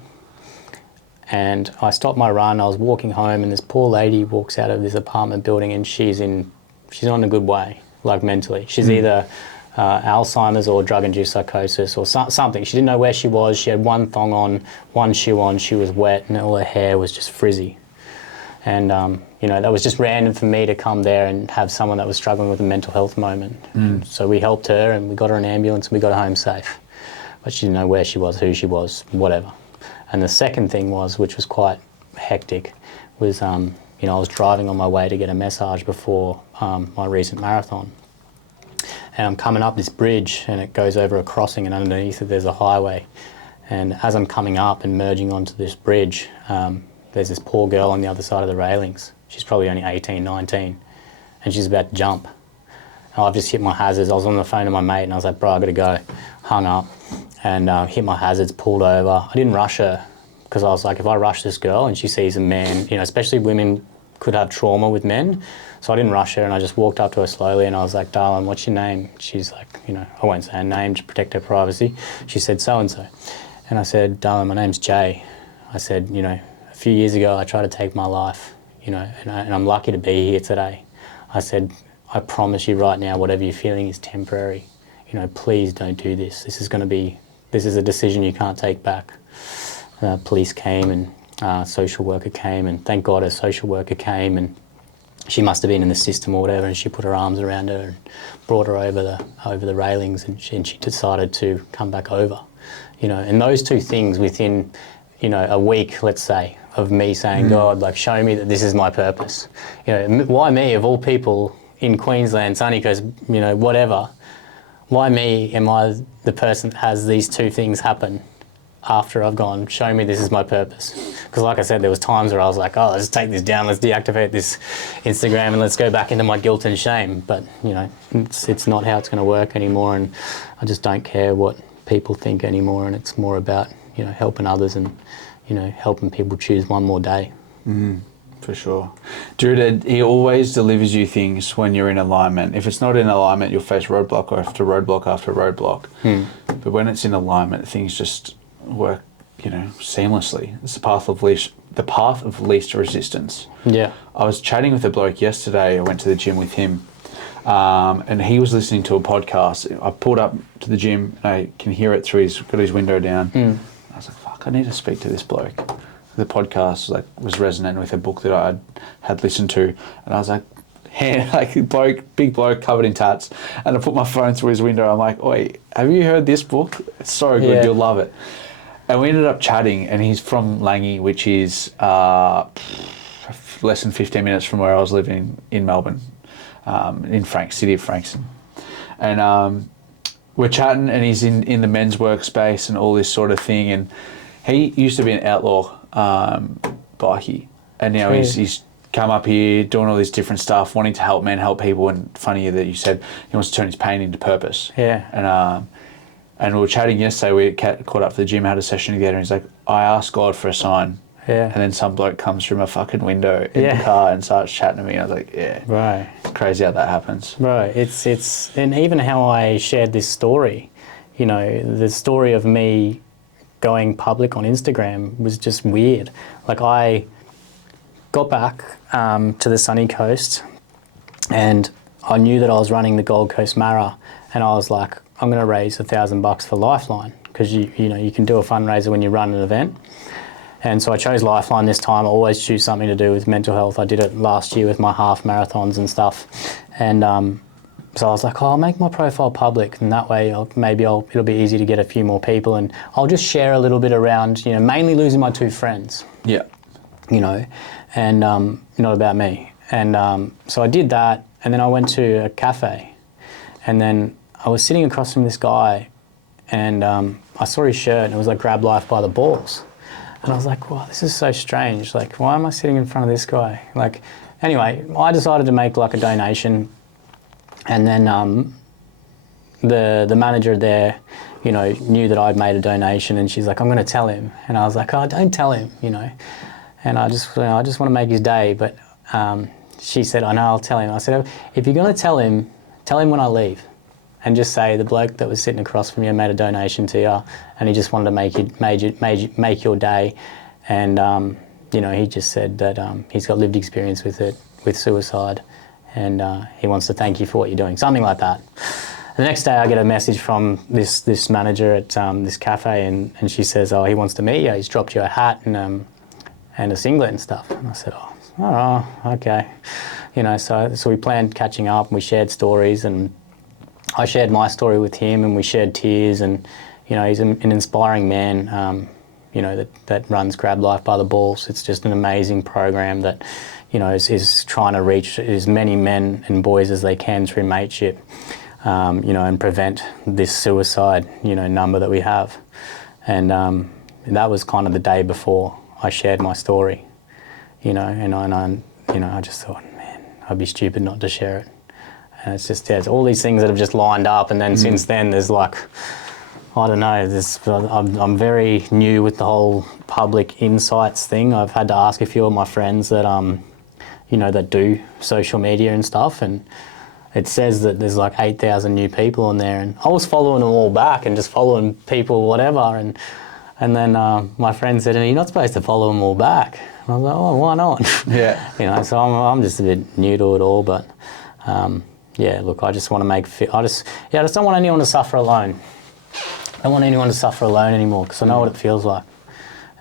and I stopped my run. I was walking home and this poor lady walks out of this apartment building and she's not in a good way, like mentally. She's either Alzheimer's or drug-induced psychosis or something. She didn't know where she was. She had one thong on, one shoe on. She was wet and all her hair was just frizzy. And, you know, that was just random for me to come there and have someone that was struggling with a mental health moment. So we helped her and we got her an ambulance and we got her home safe. But she didn't know where she was, who she was, whatever. And the second thing was, which was quite hectic, was, you know, I was driving on my way to get a massage before my recent marathon. And I'm coming up this bridge and it goes over a crossing and underneath it there's a highway. And as I'm coming up and merging onto this bridge, there's this poor girl on the other side of the railings. She's probably only 18, 19, and she's about to jump. And I've just hit my hazards. I was on the phone to my mate and I was like, bro, I gotta go. Hung up and hit my hazards, pulled over. I didn't rush her because I was like, if I rush this girl and she sees a man, you know, especially women could have trauma with men. So I didn't rush her and I just walked up to her slowly and I was like, darling, what's your name? She's like, you know, I won't say her name to protect her privacy. She said, so-and-so. And I said, darling, my name's Jay. I said, you know, a few years ago I tried to take my life, you know, and I'm lucky to be here today. I said, I promise you right now, whatever you're feeling is temporary. You know, please don't do this. This is a decision you can't take back. Police came and social worker came, and thank God a social worker came, and she must have been in the system or whatever, and she put her arms around her and brought her over the railings, and she decided to come back over. You know, and those 2 things within, you know, a week, let's say, of me saying, God, like, show me that this is my purpose. You know, why me, of all people, in Queensland, sunny coast, you know, whatever, why me am I the person that has these 2 things happen after I've gone, show me this is my purpose? Because like I said, there was times where I was like, oh, let's take this down, let's deactivate this Instagram and let's go back into my guilt and shame. But, you know, it's not how it's going to work anymore, and I just don't care what people think anymore, and it's more about, you know, helping others and, you know, helping people choose one more day. For sure. Dude, he always delivers you things when you're in alignment. If it's not in alignment, you'll face roadblock after roadblock after roadblock. But when it's in alignment, things just work, you know, seamlessly. It's the path of least resistance. Yeah. I was chatting with a bloke yesterday. I went to the gym with him, and he was listening to a podcast. I pulled up to the gym and I can hear it through got his window down. I was like, fuck, I need to speak to this bloke. The podcast was resonating with a book that I had listened to, and I was like, big bloke covered in tats, and I put my phone through his window. I'm like, oi, have you heard this book? It's so good, you'll love it. And we ended up chatting, and he's from Langi, which is less than 15 minutes from where I was living in Melbourne, in city of Frankston. And we're chatting, and he's in the men's workspace and all this sort of thing, and he used to be an outlaw bikie, and now he's come up here doing all this different stuff, wanting to help men, help people. And funny that you said he wants to turn his pain into purpose. And we were chatting yesterday. We caught up for the gym, had a session together, and he's like, I asked God for a sign, and then some bloke comes through my fucking window in the car and starts chatting to me, and I was like, right, it's crazy how that happens. Right. It's and even how I shared this story, you know, the story of me going public on Instagram was just weird. Like, I got back to the sunny coast, and I knew that I was running the Gold Coast Mara, and I was like, I'm going to raise $1,000 for Lifeline, because you know you can do a fundraiser when you run an event. And so I chose Lifeline this time. I always choose something to do with mental health. I did it last year with my half marathons and stuff, and So I was like, oh, I'll make my profile public, and that way it'll be easy to get a few more people, and I'll just share a little bit around, you know, mainly losing my 2 friends. Yeah. You know, and not about me. And so I did that, and then I went to a cafe, and then I was sitting across from this guy, and I saw his shirt, and it was like "Grab Life by the Balls," and I was like, wow, this is so strange. Like, why am I sitting in front of this guy? Like, anyway, I decided to make like a donation. And then the manager there, you know, knew that I'd made a donation, and she's like, I'm going to tell him. And I was like, oh, don't tell him, you know. And I just want to make his day. But she said, I know, I'll tell him. I said, if you're going to tell him when I leave, and just say the bloke that was sitting across from you made a donation to you, and he just wanted to make your day. And you know, he just said that he's got lived experience with suicide. And he wants to thank you for what you're doing, something like that. The next day I get a message from this manager at this cafe, and she says, oh, he wants to meet you, he's dropped you a hat and a singlet and stuff. And I said, oh, okay. You know, so we planned catching up, and we shared stories, and I shared my story with him, and we shared tears, and, you know, he's an inspiring man, you know, that runs Grab Life by the Balls. It's just an amazing program that, you know, is trying to reach as many men and boys as they can through mateship, you know, and prevent this suicide, you know, number that we have. And that was kind of the day before I shared my story, you know, and I just thought, man, I'd be stupid not to share it. And it's just, yeah, it's all these things that have just lined up, and then since then there's like, I don't know, I'm very new with the whole public insights thing. I've had to ask a few of my friends that, you know, that do social media and stuff, and it says that there's like 8,000 new people on there, and I was following them all back and just following people, whatever, and then my friend said, you're not supposed to follow them all back. And I was like, oh, why not? Yeah. You know, so I'm just a bit new to it all, but yeah, look, I just want to I just don't want anyone to suffer alone. I don't want anyone to suffer alone anymore, because I know what it feels like,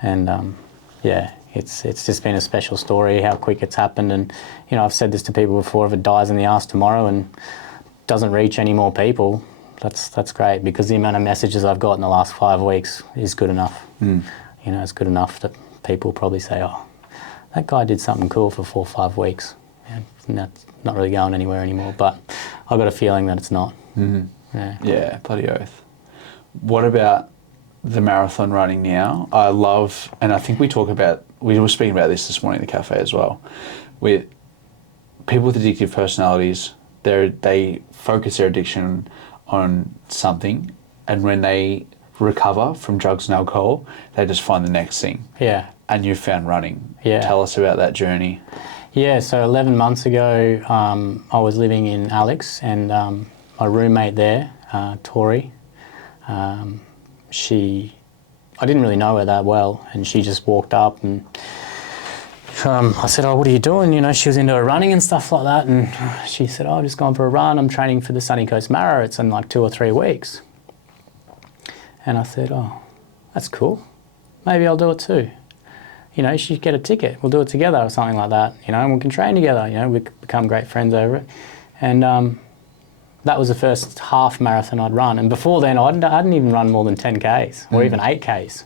and yeah. It's just been a special story, how quick it's happened. And, you know, I've said this to people before, if it dies in the arse tomorrow and doesn't reach any more people, that's great, because the amount of messages I've got in the last 5 weeks is good enough. You know, it's good enough that people probably say, oh, that guy did something cool for 4 or 5 weeks. Yeah, and that's not really going anywhere anymore, but I've got a feeling that it's not. Yeah, bloody oath. What about the marathon running now? I love, and I think we were speaking about this morning in the cafe as well, with people with addictive personalities, they focus their addiction on something, and when they recover from drugs and alcohol, they just find the next thing. Yeah. And you found running. Yeah. Tell us about that journey. Yeah, so 11 months ago, I was living in Alex, and my roommate there, Tori, I didn't really know her that well, and she just walked up, and I said, oh, what are you doing? You know, she was into her running and stuff like that, and she said, oh, I'm just going for a run. I'm training for the Sunny Coast Mara. It's in like 2 or 3 weeks. And I said, oh, that's cool. Maybe I'll do it too. You know, you should get a ticket. We'll do it together or something like that, you know, and we can train together. You know, we could become great friends over it. And that was the first half marathon I'd run. And before then, I hadn't even run more than 10Ks or even 8Ks.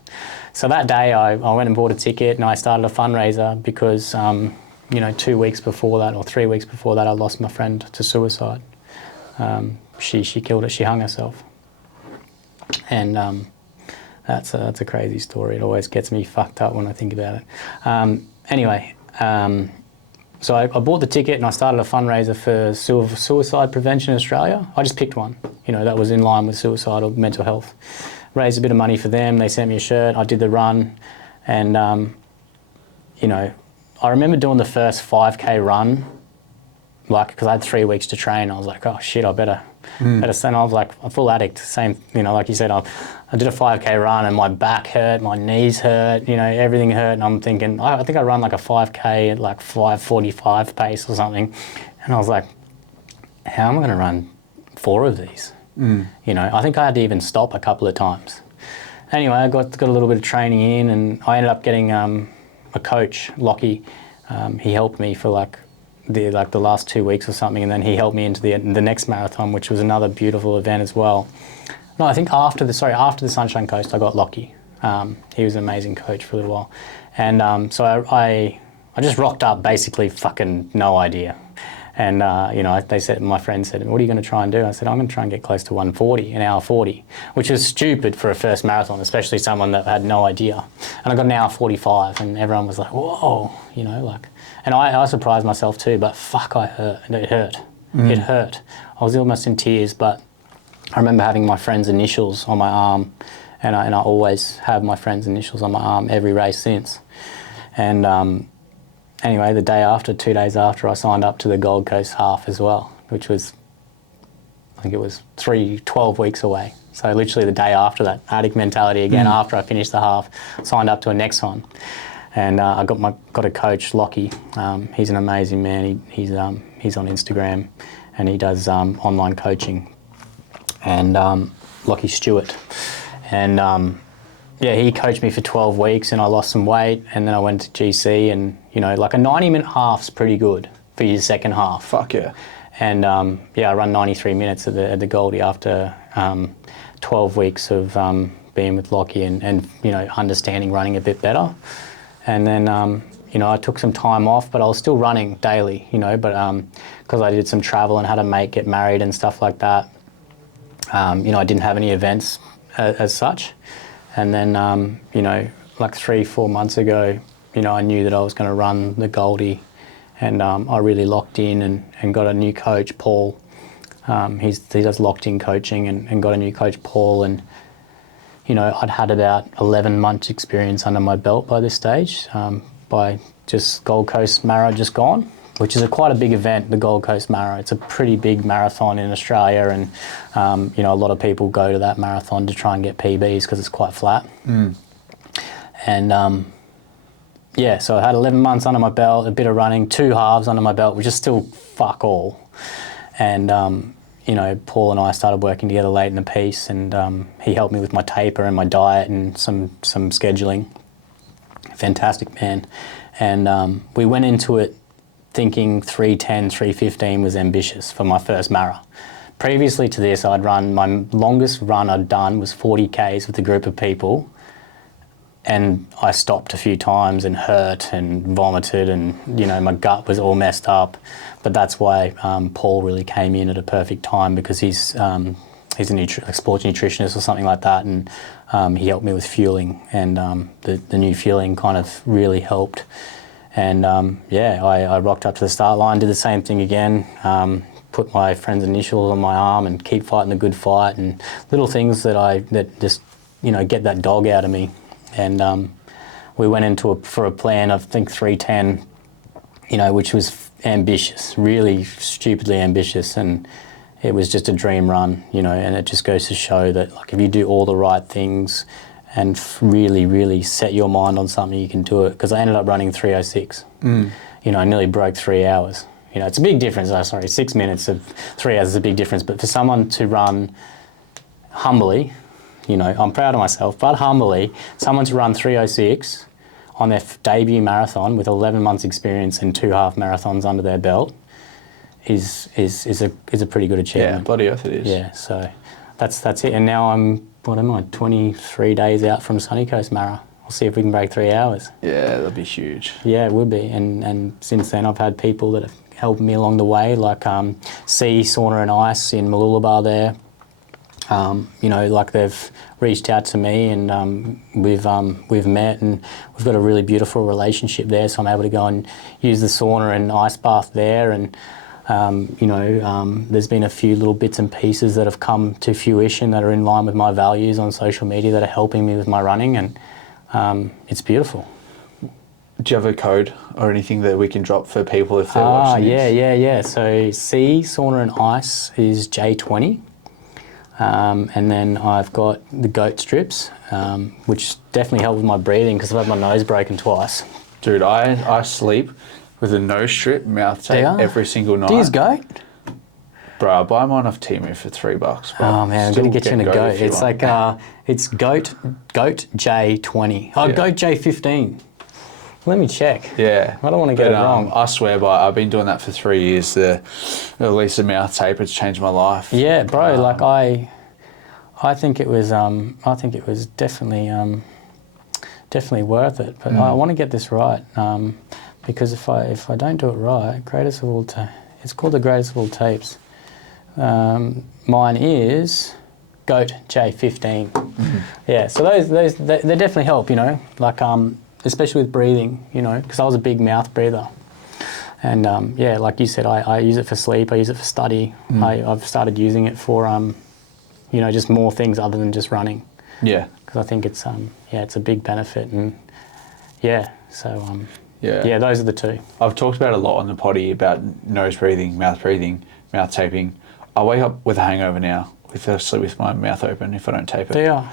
So that day I went and bought a ticket, and I started a fundraiser because, you know, 2 weeks before that or 3 weeks before that, I lost my friend to suicide. She killed her, she hung herself. And that's a crazy story. It always gets me fucked up when I think about it. Anyway, so I bought the ticket, and I started a fundraiser for Suicide Prevention Australia. I just picked one, you know, that was in line with suicide or mental health. Raised a bit of money for them. They sent me a shirt. I did the run, and you know, I remember doing the first 5K run, like, because I had 3 weeks to train. I was like, oh shit, I better send. I was like a full addict. Same, you know, like you said, I did a 5K run, and my back hurt, my knees hurt, you know, everything hurt. And I'm thinking, I think I run like a 5K at like 5:45 pace or something, and I was like, how am I going to run 4 of these? You know, I think I had to even stop a couple of times. Anyway, I got a little bit of training in, and I ended up getting a coach, Lockie. He helped me for like the last 2 weeks or something, and then he helped me into the next marathon, which was another beautiful event as well. No, I think after the Sunshine Coast, I got Lockie. He was an amazing coach for a little while, and so I just rocked up, basically fucking no idea. And, my friend said, what are you going to try and do? I said, I'm going to try and get close to 1:40, an hour 40, which was stupid for a first marathon, especially someone that had no idea. And I got an hour 45, and everyone was like, whoa, and I surprised myself too, but fuck, it hurt. It hurt. I was almost in tears, but I remember having my friend's initials on my arm, and I always have my friend's initials on my arm every race since. And, anyway, the day after, 2 days after, I signed up to the Gold Coast half as well, which was, I think it was 12 weeks away. So literally the day after that, addict mentality again, after I finished the half, signed up to a next one. And I got a coach, Lockie. He's an amazing man. He's on Instagram, and he does online coaching. And Lockie Stewart. And he coached me for 12 weeks, and I lost some weight, and then I went to GC, and like a 90-minute half's pretty good for your second half. Fuck yeah. And I run 93 minutes at the Goldie after 12 weeks of being with Lockie and understanding running a bit better. And then I took some time off, but I was still running daily, but because I did some travel and had a mate get married and stuff like that, I didn't have any events as such. And then, like 3-4 months ago, I knew that I was going to run the Goldie, and I really locked in and got a new coach, Paul. He does locked-in coaching, and got a new coach, Paul, and I'd had about 11 months experience under my belt by this stage, by just Gold Coast Mara just gone, which is quite a big event, the Gold Coast Mara. It's a pretty big marathon in Australia, and a lot of people go to that marathon to try and get PBs because it's quite flat. And so I had 11 months under my belt, a bit of running, 2 halves under my belt, which is still fuck all. And Paul and I started working together late in the piece, and he helped me with my taper and my diet and some scheduling. Fantastic man. And we went into it thinking 3:10, 3:15 was ambitious for my first Mara. Previously to this, my longest run I'd done was 40 Ks with a group of people, and I stopped a few times and hurt and vomited, and my gut was all messed up. But that's why Paul really came in at a perfect time, because he's a sports nutritionist or something like that, and he helped me with fueling, and the new fueling kind of really helped. And I rocked up to the start line, did the same thing again, put my friend's initials on my arm and keep fighting the good fight, and little things that just get that dog out of me. And we went into for a plan of, I think, 3:10, which was ambitious, really stupidly ambitious, and it was just a dream run, and it just goes to show that, like, if you do all the right things and really, really set your mind on something, you can do it. Because I ended up running 3:06. I nearly broke 3 hours. It's a big difference. 6 minutes of 3 hours is a big difference. But for someone to run humbly, I'm proud of myself, but humbly, someone to run 3:06 on their debut marathon with 11 months experience and 2 half marathons under their belt is a pretty good achievement. Yeah, bloody oath it is. Yeah, so that's it. And now I'm, 23 days out from Sunny Coast Mara. We'll see if we can break 3 hours. Yeah, that'd be huge. Yeah, it would be. And since then, I've had people that have helped me along the way, like Sea, Sauna and Ice in Mooloolaba there. They've reached out to me, and we've met, and we've got a really beautiful relationship there. So I'm able to go and use the sauna and ice bath there, and there's been a few little bits and pieces that have come to fruition that are in line with my values on social media that are helping me with my running, and it's beautiful. Do you have a code or anything that we can drop for people if they're watching this? Yeah. So Sea, Sauna and Ice is J20. And then I've got the goat strips, which definitely help with my breathing because I've had my nose broken twice. Dude, I sleep with a nose strip, mouth tape every single night. Do you use goat? Bro, I buy mine off Temu for $3. Bro. Oh man, I'm gonna get you in a goat. It's like it's goat J20. Oh, goat J15. Let me check. Yeah. I don't want to get it wrong. I swear by, I've been doing that for 3 years. The Elisa mouth tape, it's changed my life. Yeah, bro. Like I think it was definitely worth it. But I want to get this right because if I don't do it right, greatest of all it's called the greatest of all tapes. Mine is Goat J15. Yeah, so those they definitely help, you know, like especially with breathing, you know, because I was a big mouth breather. And yeah, like you said, I use it for sleep, I use it for study. I've started using it for, you know, just more things other than just running. Yeah. Because I think it's, yeah, it's a big benefit. And yeah, so yeah, those are the two. I've talked about it a lot on the potty about nose breathing, mouth taping. I wake up with a hangover now, sleep with my mouth open if I don't tape it. Do you?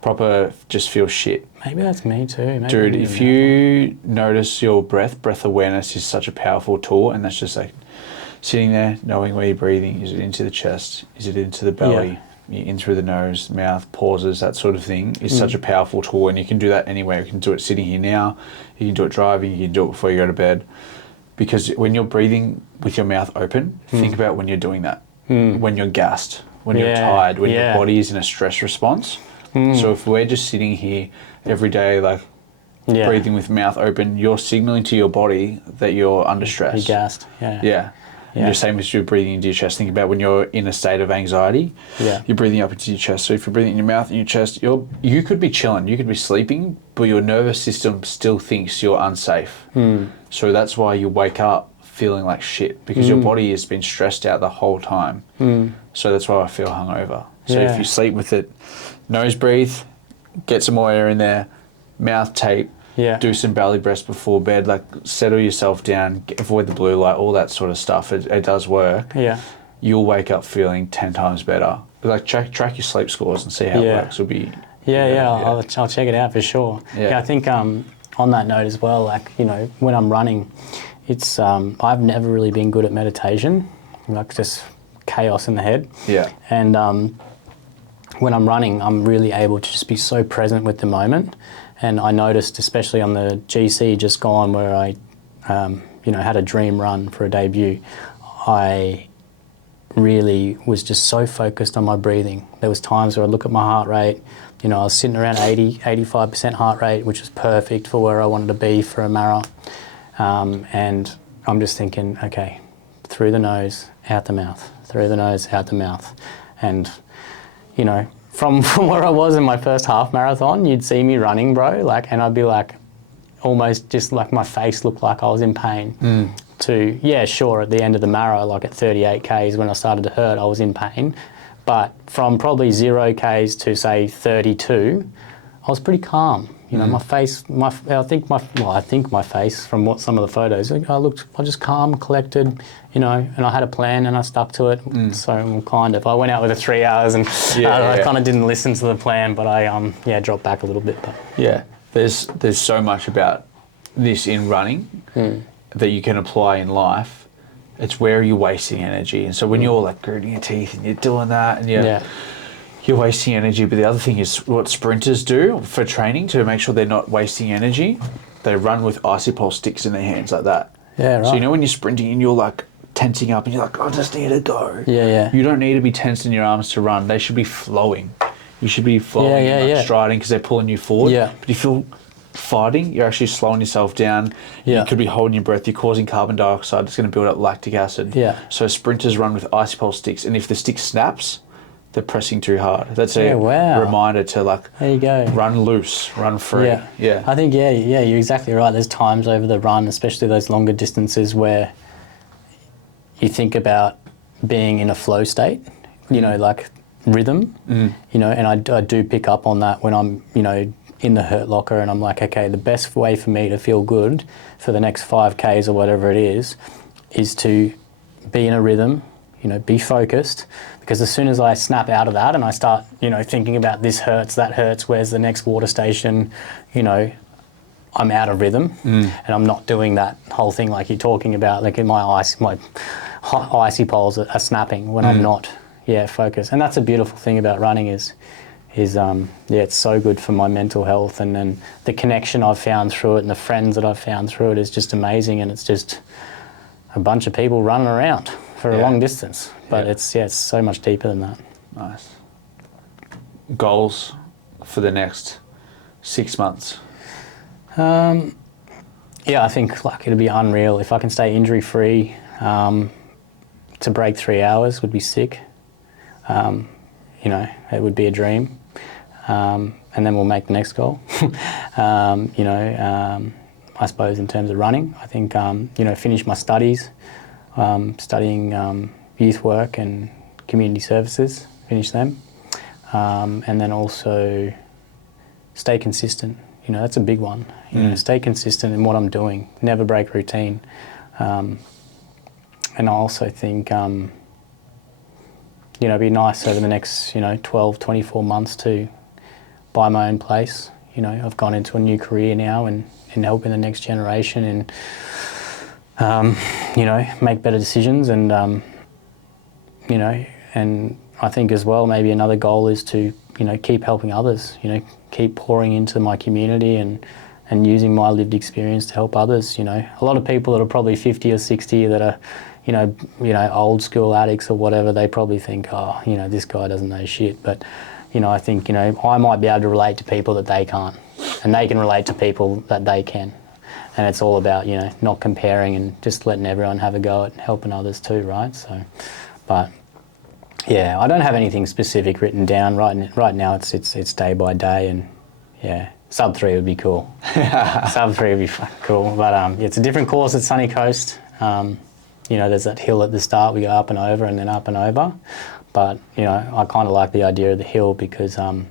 Proper, just feel shit. Maybe that's me too. Maybe dude, if you notice your breath awareness is such a powerful tool, and that's just like sitting there, knowing where you're breathing. Is it into the chest? Is it into the belly? Yeah. In through the nose, mouth, pauses, that sort of thing is such a powerful tool, and you can do that anywhere. You can do it sitting here now, you can do it driving, you can do it before you go to bed. Because when you're breathing with your mouth open, think about when you're doing that. When you're gassed, when you're tired, when your body is in a stress response. So if we're just sitting here every day, like breathing with mouth open, you're signaling to your body that you're under stress. You're gassed, Yeah. And you're same as you're breathing into your chest. Think about when you're in a state of anxiety, you're breathing up into your chest. So if you're breathing in your mouth and your chest, you could be chilling, you could be sleeping, but your nervous system still thinks you're unsafe. So that's why you wake up feeling like shit, because your body has been stressed out the whole time. So that's why I feel hungover. So if you sleep with it, nose breathe, get some more air in there, mouth tape, do some belly breaths before bed, like settle yourself down, avoid the blue light, all that sort of stuff. It does work. Yeah. You'll wake up feeling 10 times better. Like track your sleep scores and see how it works. It'll be I'll check it out for sure. Yeah, I think on that note as well, like, you know, when I'm running, it's I've never really been good at meditation, like just chaos in the head. Yeah. And when I'm running, I'm really able to just be so present with the moment. And I noticed, especially on the GC just gone, where I, you know, had a dream run for a debut, I really was just so focused on my breathing. There was times where I'd look at my heart rate, you know, I was sitting around 85% heart rate, which was perfect for where I wanted to be for a marathon. And I'm just thinking, okay, through the nose, out the mouth, through the nose, out the mouth. And, you know, from where I was in my first half marathon, you'd see me running, bro, like, and I'd be like, almost just like my face looked like I was in pain. To, yeah, sure, at the end of the marathon, like at 38 Ks when I started to hurt, I was in pain. But from probably 0 Ks to say 32, I was pretty calm. You know, my face, I think my face from what some of the photos, I was just calm, collected, you know, and I had a plan and I stuck to it. So I went out with 3 hours and I kind of didn't listen to the plan, but I dropped back a little bit. But yeah, there's so much about this in running that you can apply in life. It's where you're wasting energy, and so when you're like gritting your teeth and you're doing that, and you're wasting energy. But the other thing is what sprinters do for training to make sure they're not wasting energy. They run with icy pole sticks in their hands like that. Yeah, right. So you know when you're sprinting and you're like tensing up and you're like, I just need to go. You don't need to be tense in your arms to run. They should be flowing. You should be flowing, striding, because they're pulling you forward. But if you're fighting, you're actually slowing yourself down. You could be holding your breath. You're causing carbon dioxide. It's going to build up lactic acid. So sprinters run with icy pole sticks, and if the stick snaps, they're pressing too hard. That's a reminder to, like, there you go, run loose, run free. I think you're exactly right. There's times over the run, especially those longer distances, where you think about being in a flow state, you know, like rhythm, you know, and I do pick up on that when I'm, you know, in the hurt locker, and I'm like, okay, the best way for me to feel good for the next 5Ks or whatever it is to be in a rhythm, you know, be focused, because as soon as I snap out of that and I start, you know, thinking about this hurts, that hurts, where's the next water station, you know, I'm out of rhythm and I'm not doing that whole thing like you're talking about, like in my icy poles are snapping when I'm not, focused. And that's a beautiful thing about running is is it's so good for my mental health, and then the connection I've found through it and the friends that I've found through it is just amazing, and it's just a bunch of people running around for a long distance, but it's so much deeper than that. Nice. Goals for the next 6 months? I think like it'll be unreal if I can stay injury free. To break 3 hours would be sick. You know, it would be a dream. And then we'll make the next goal. You know, I suppose in terms of running, I think, you know, finish my studies, studying youth work and community services, finish them. And then also stay consistent. You know, that's a big one. You know, stay consistent in what I'm doing, never break routine. And I also think, you know, it'd be nice over the next, you know, 12, 24 months to buy my own place. You know, I've gone into a new career now and in helping the next generation and, you know, make better decisions and, you know, and I think as well maybe another goal is to, you know, keep helping others, you know, keep pouring into my community and using my lived experience to help others. You know, a lot of people that are probably 50 or 60 that are, you know, old school addicts or whatever, they probably think, oh, you know, this guy doesn't know shit. But, you know, I think, you know, I might be able to relate to people that they can't, and they can relate to people that they can. And it's all about, you know, not comparing and just letting everyone have a go at helping others too, right? So, but yeah, I don't have anything specific written down right now. It's day by day, and yeah, sub 3 would be cool. Sub 3 would be fucking cool. But it's a different course at Sunny Coast. You know, there's that hill at the start. We go up and over and then up and over. But, you know, I kind of like the idea of the hill because I'm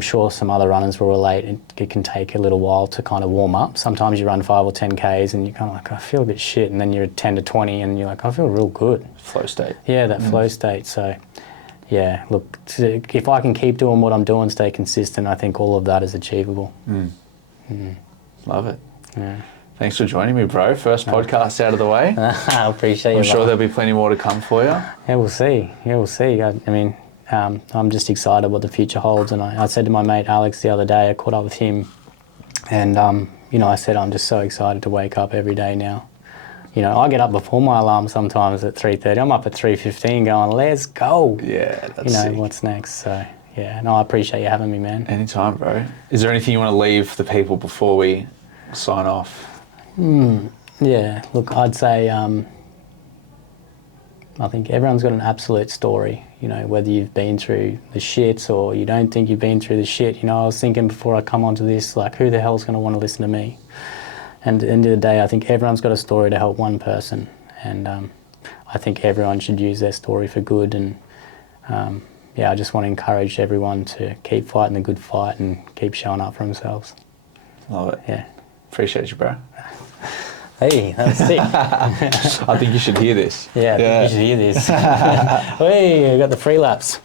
sure some other runners will relate. It can take a little while to kind of warm up. Sometimes you run 5 or 10 Ks and you're kind of like, I feel a bit shit. And then you're at 10 to 20 and you're like, I feel real good. Flow state. Yeah, that flow state. So, yeah, look, if I can keep doing what I'm doing, stay consistent, I think all of that is achievable. Love it. Yeah. Thanks for joining me, bro. First podcast out of the way. I appreciate it. I'm sure there'll be plenty more to come for you. Yeah, we'll see. I mean, I'm just excited what the future holds. And I said to my mate Alex the other day, I caught up with him, and you know, I said I'm just so excited to wake up every day now. You know, I get up before my alarm sometimes at 3:30. I'm up at 3:15 going, let's go. Yeah, that's You know, sick. what's next? So, yeah, no, I appreciate you having me, man. Anytime, bro. Is there anything you want to leave the people before we sign off? Yeah, look, I'd say I think everyone's got an absolute story, you know, whether you've been through the shit or you don't think you've been through the shit. You know, I was thinking before I come onto this, like, who the hell's going to want to listen to me? And at the end of the day, I think everyone's got a story to help one person. And I think everyone should use their story for good. And yeah, I just want to encourage everyone to keep fighting the good fight and keep showing up for themselves. Love it. Yeah. Appreciate you, bro. Hey, that was sick. I think you should hear this. Yeah, I think you should hear this. Hey, I got the free laps.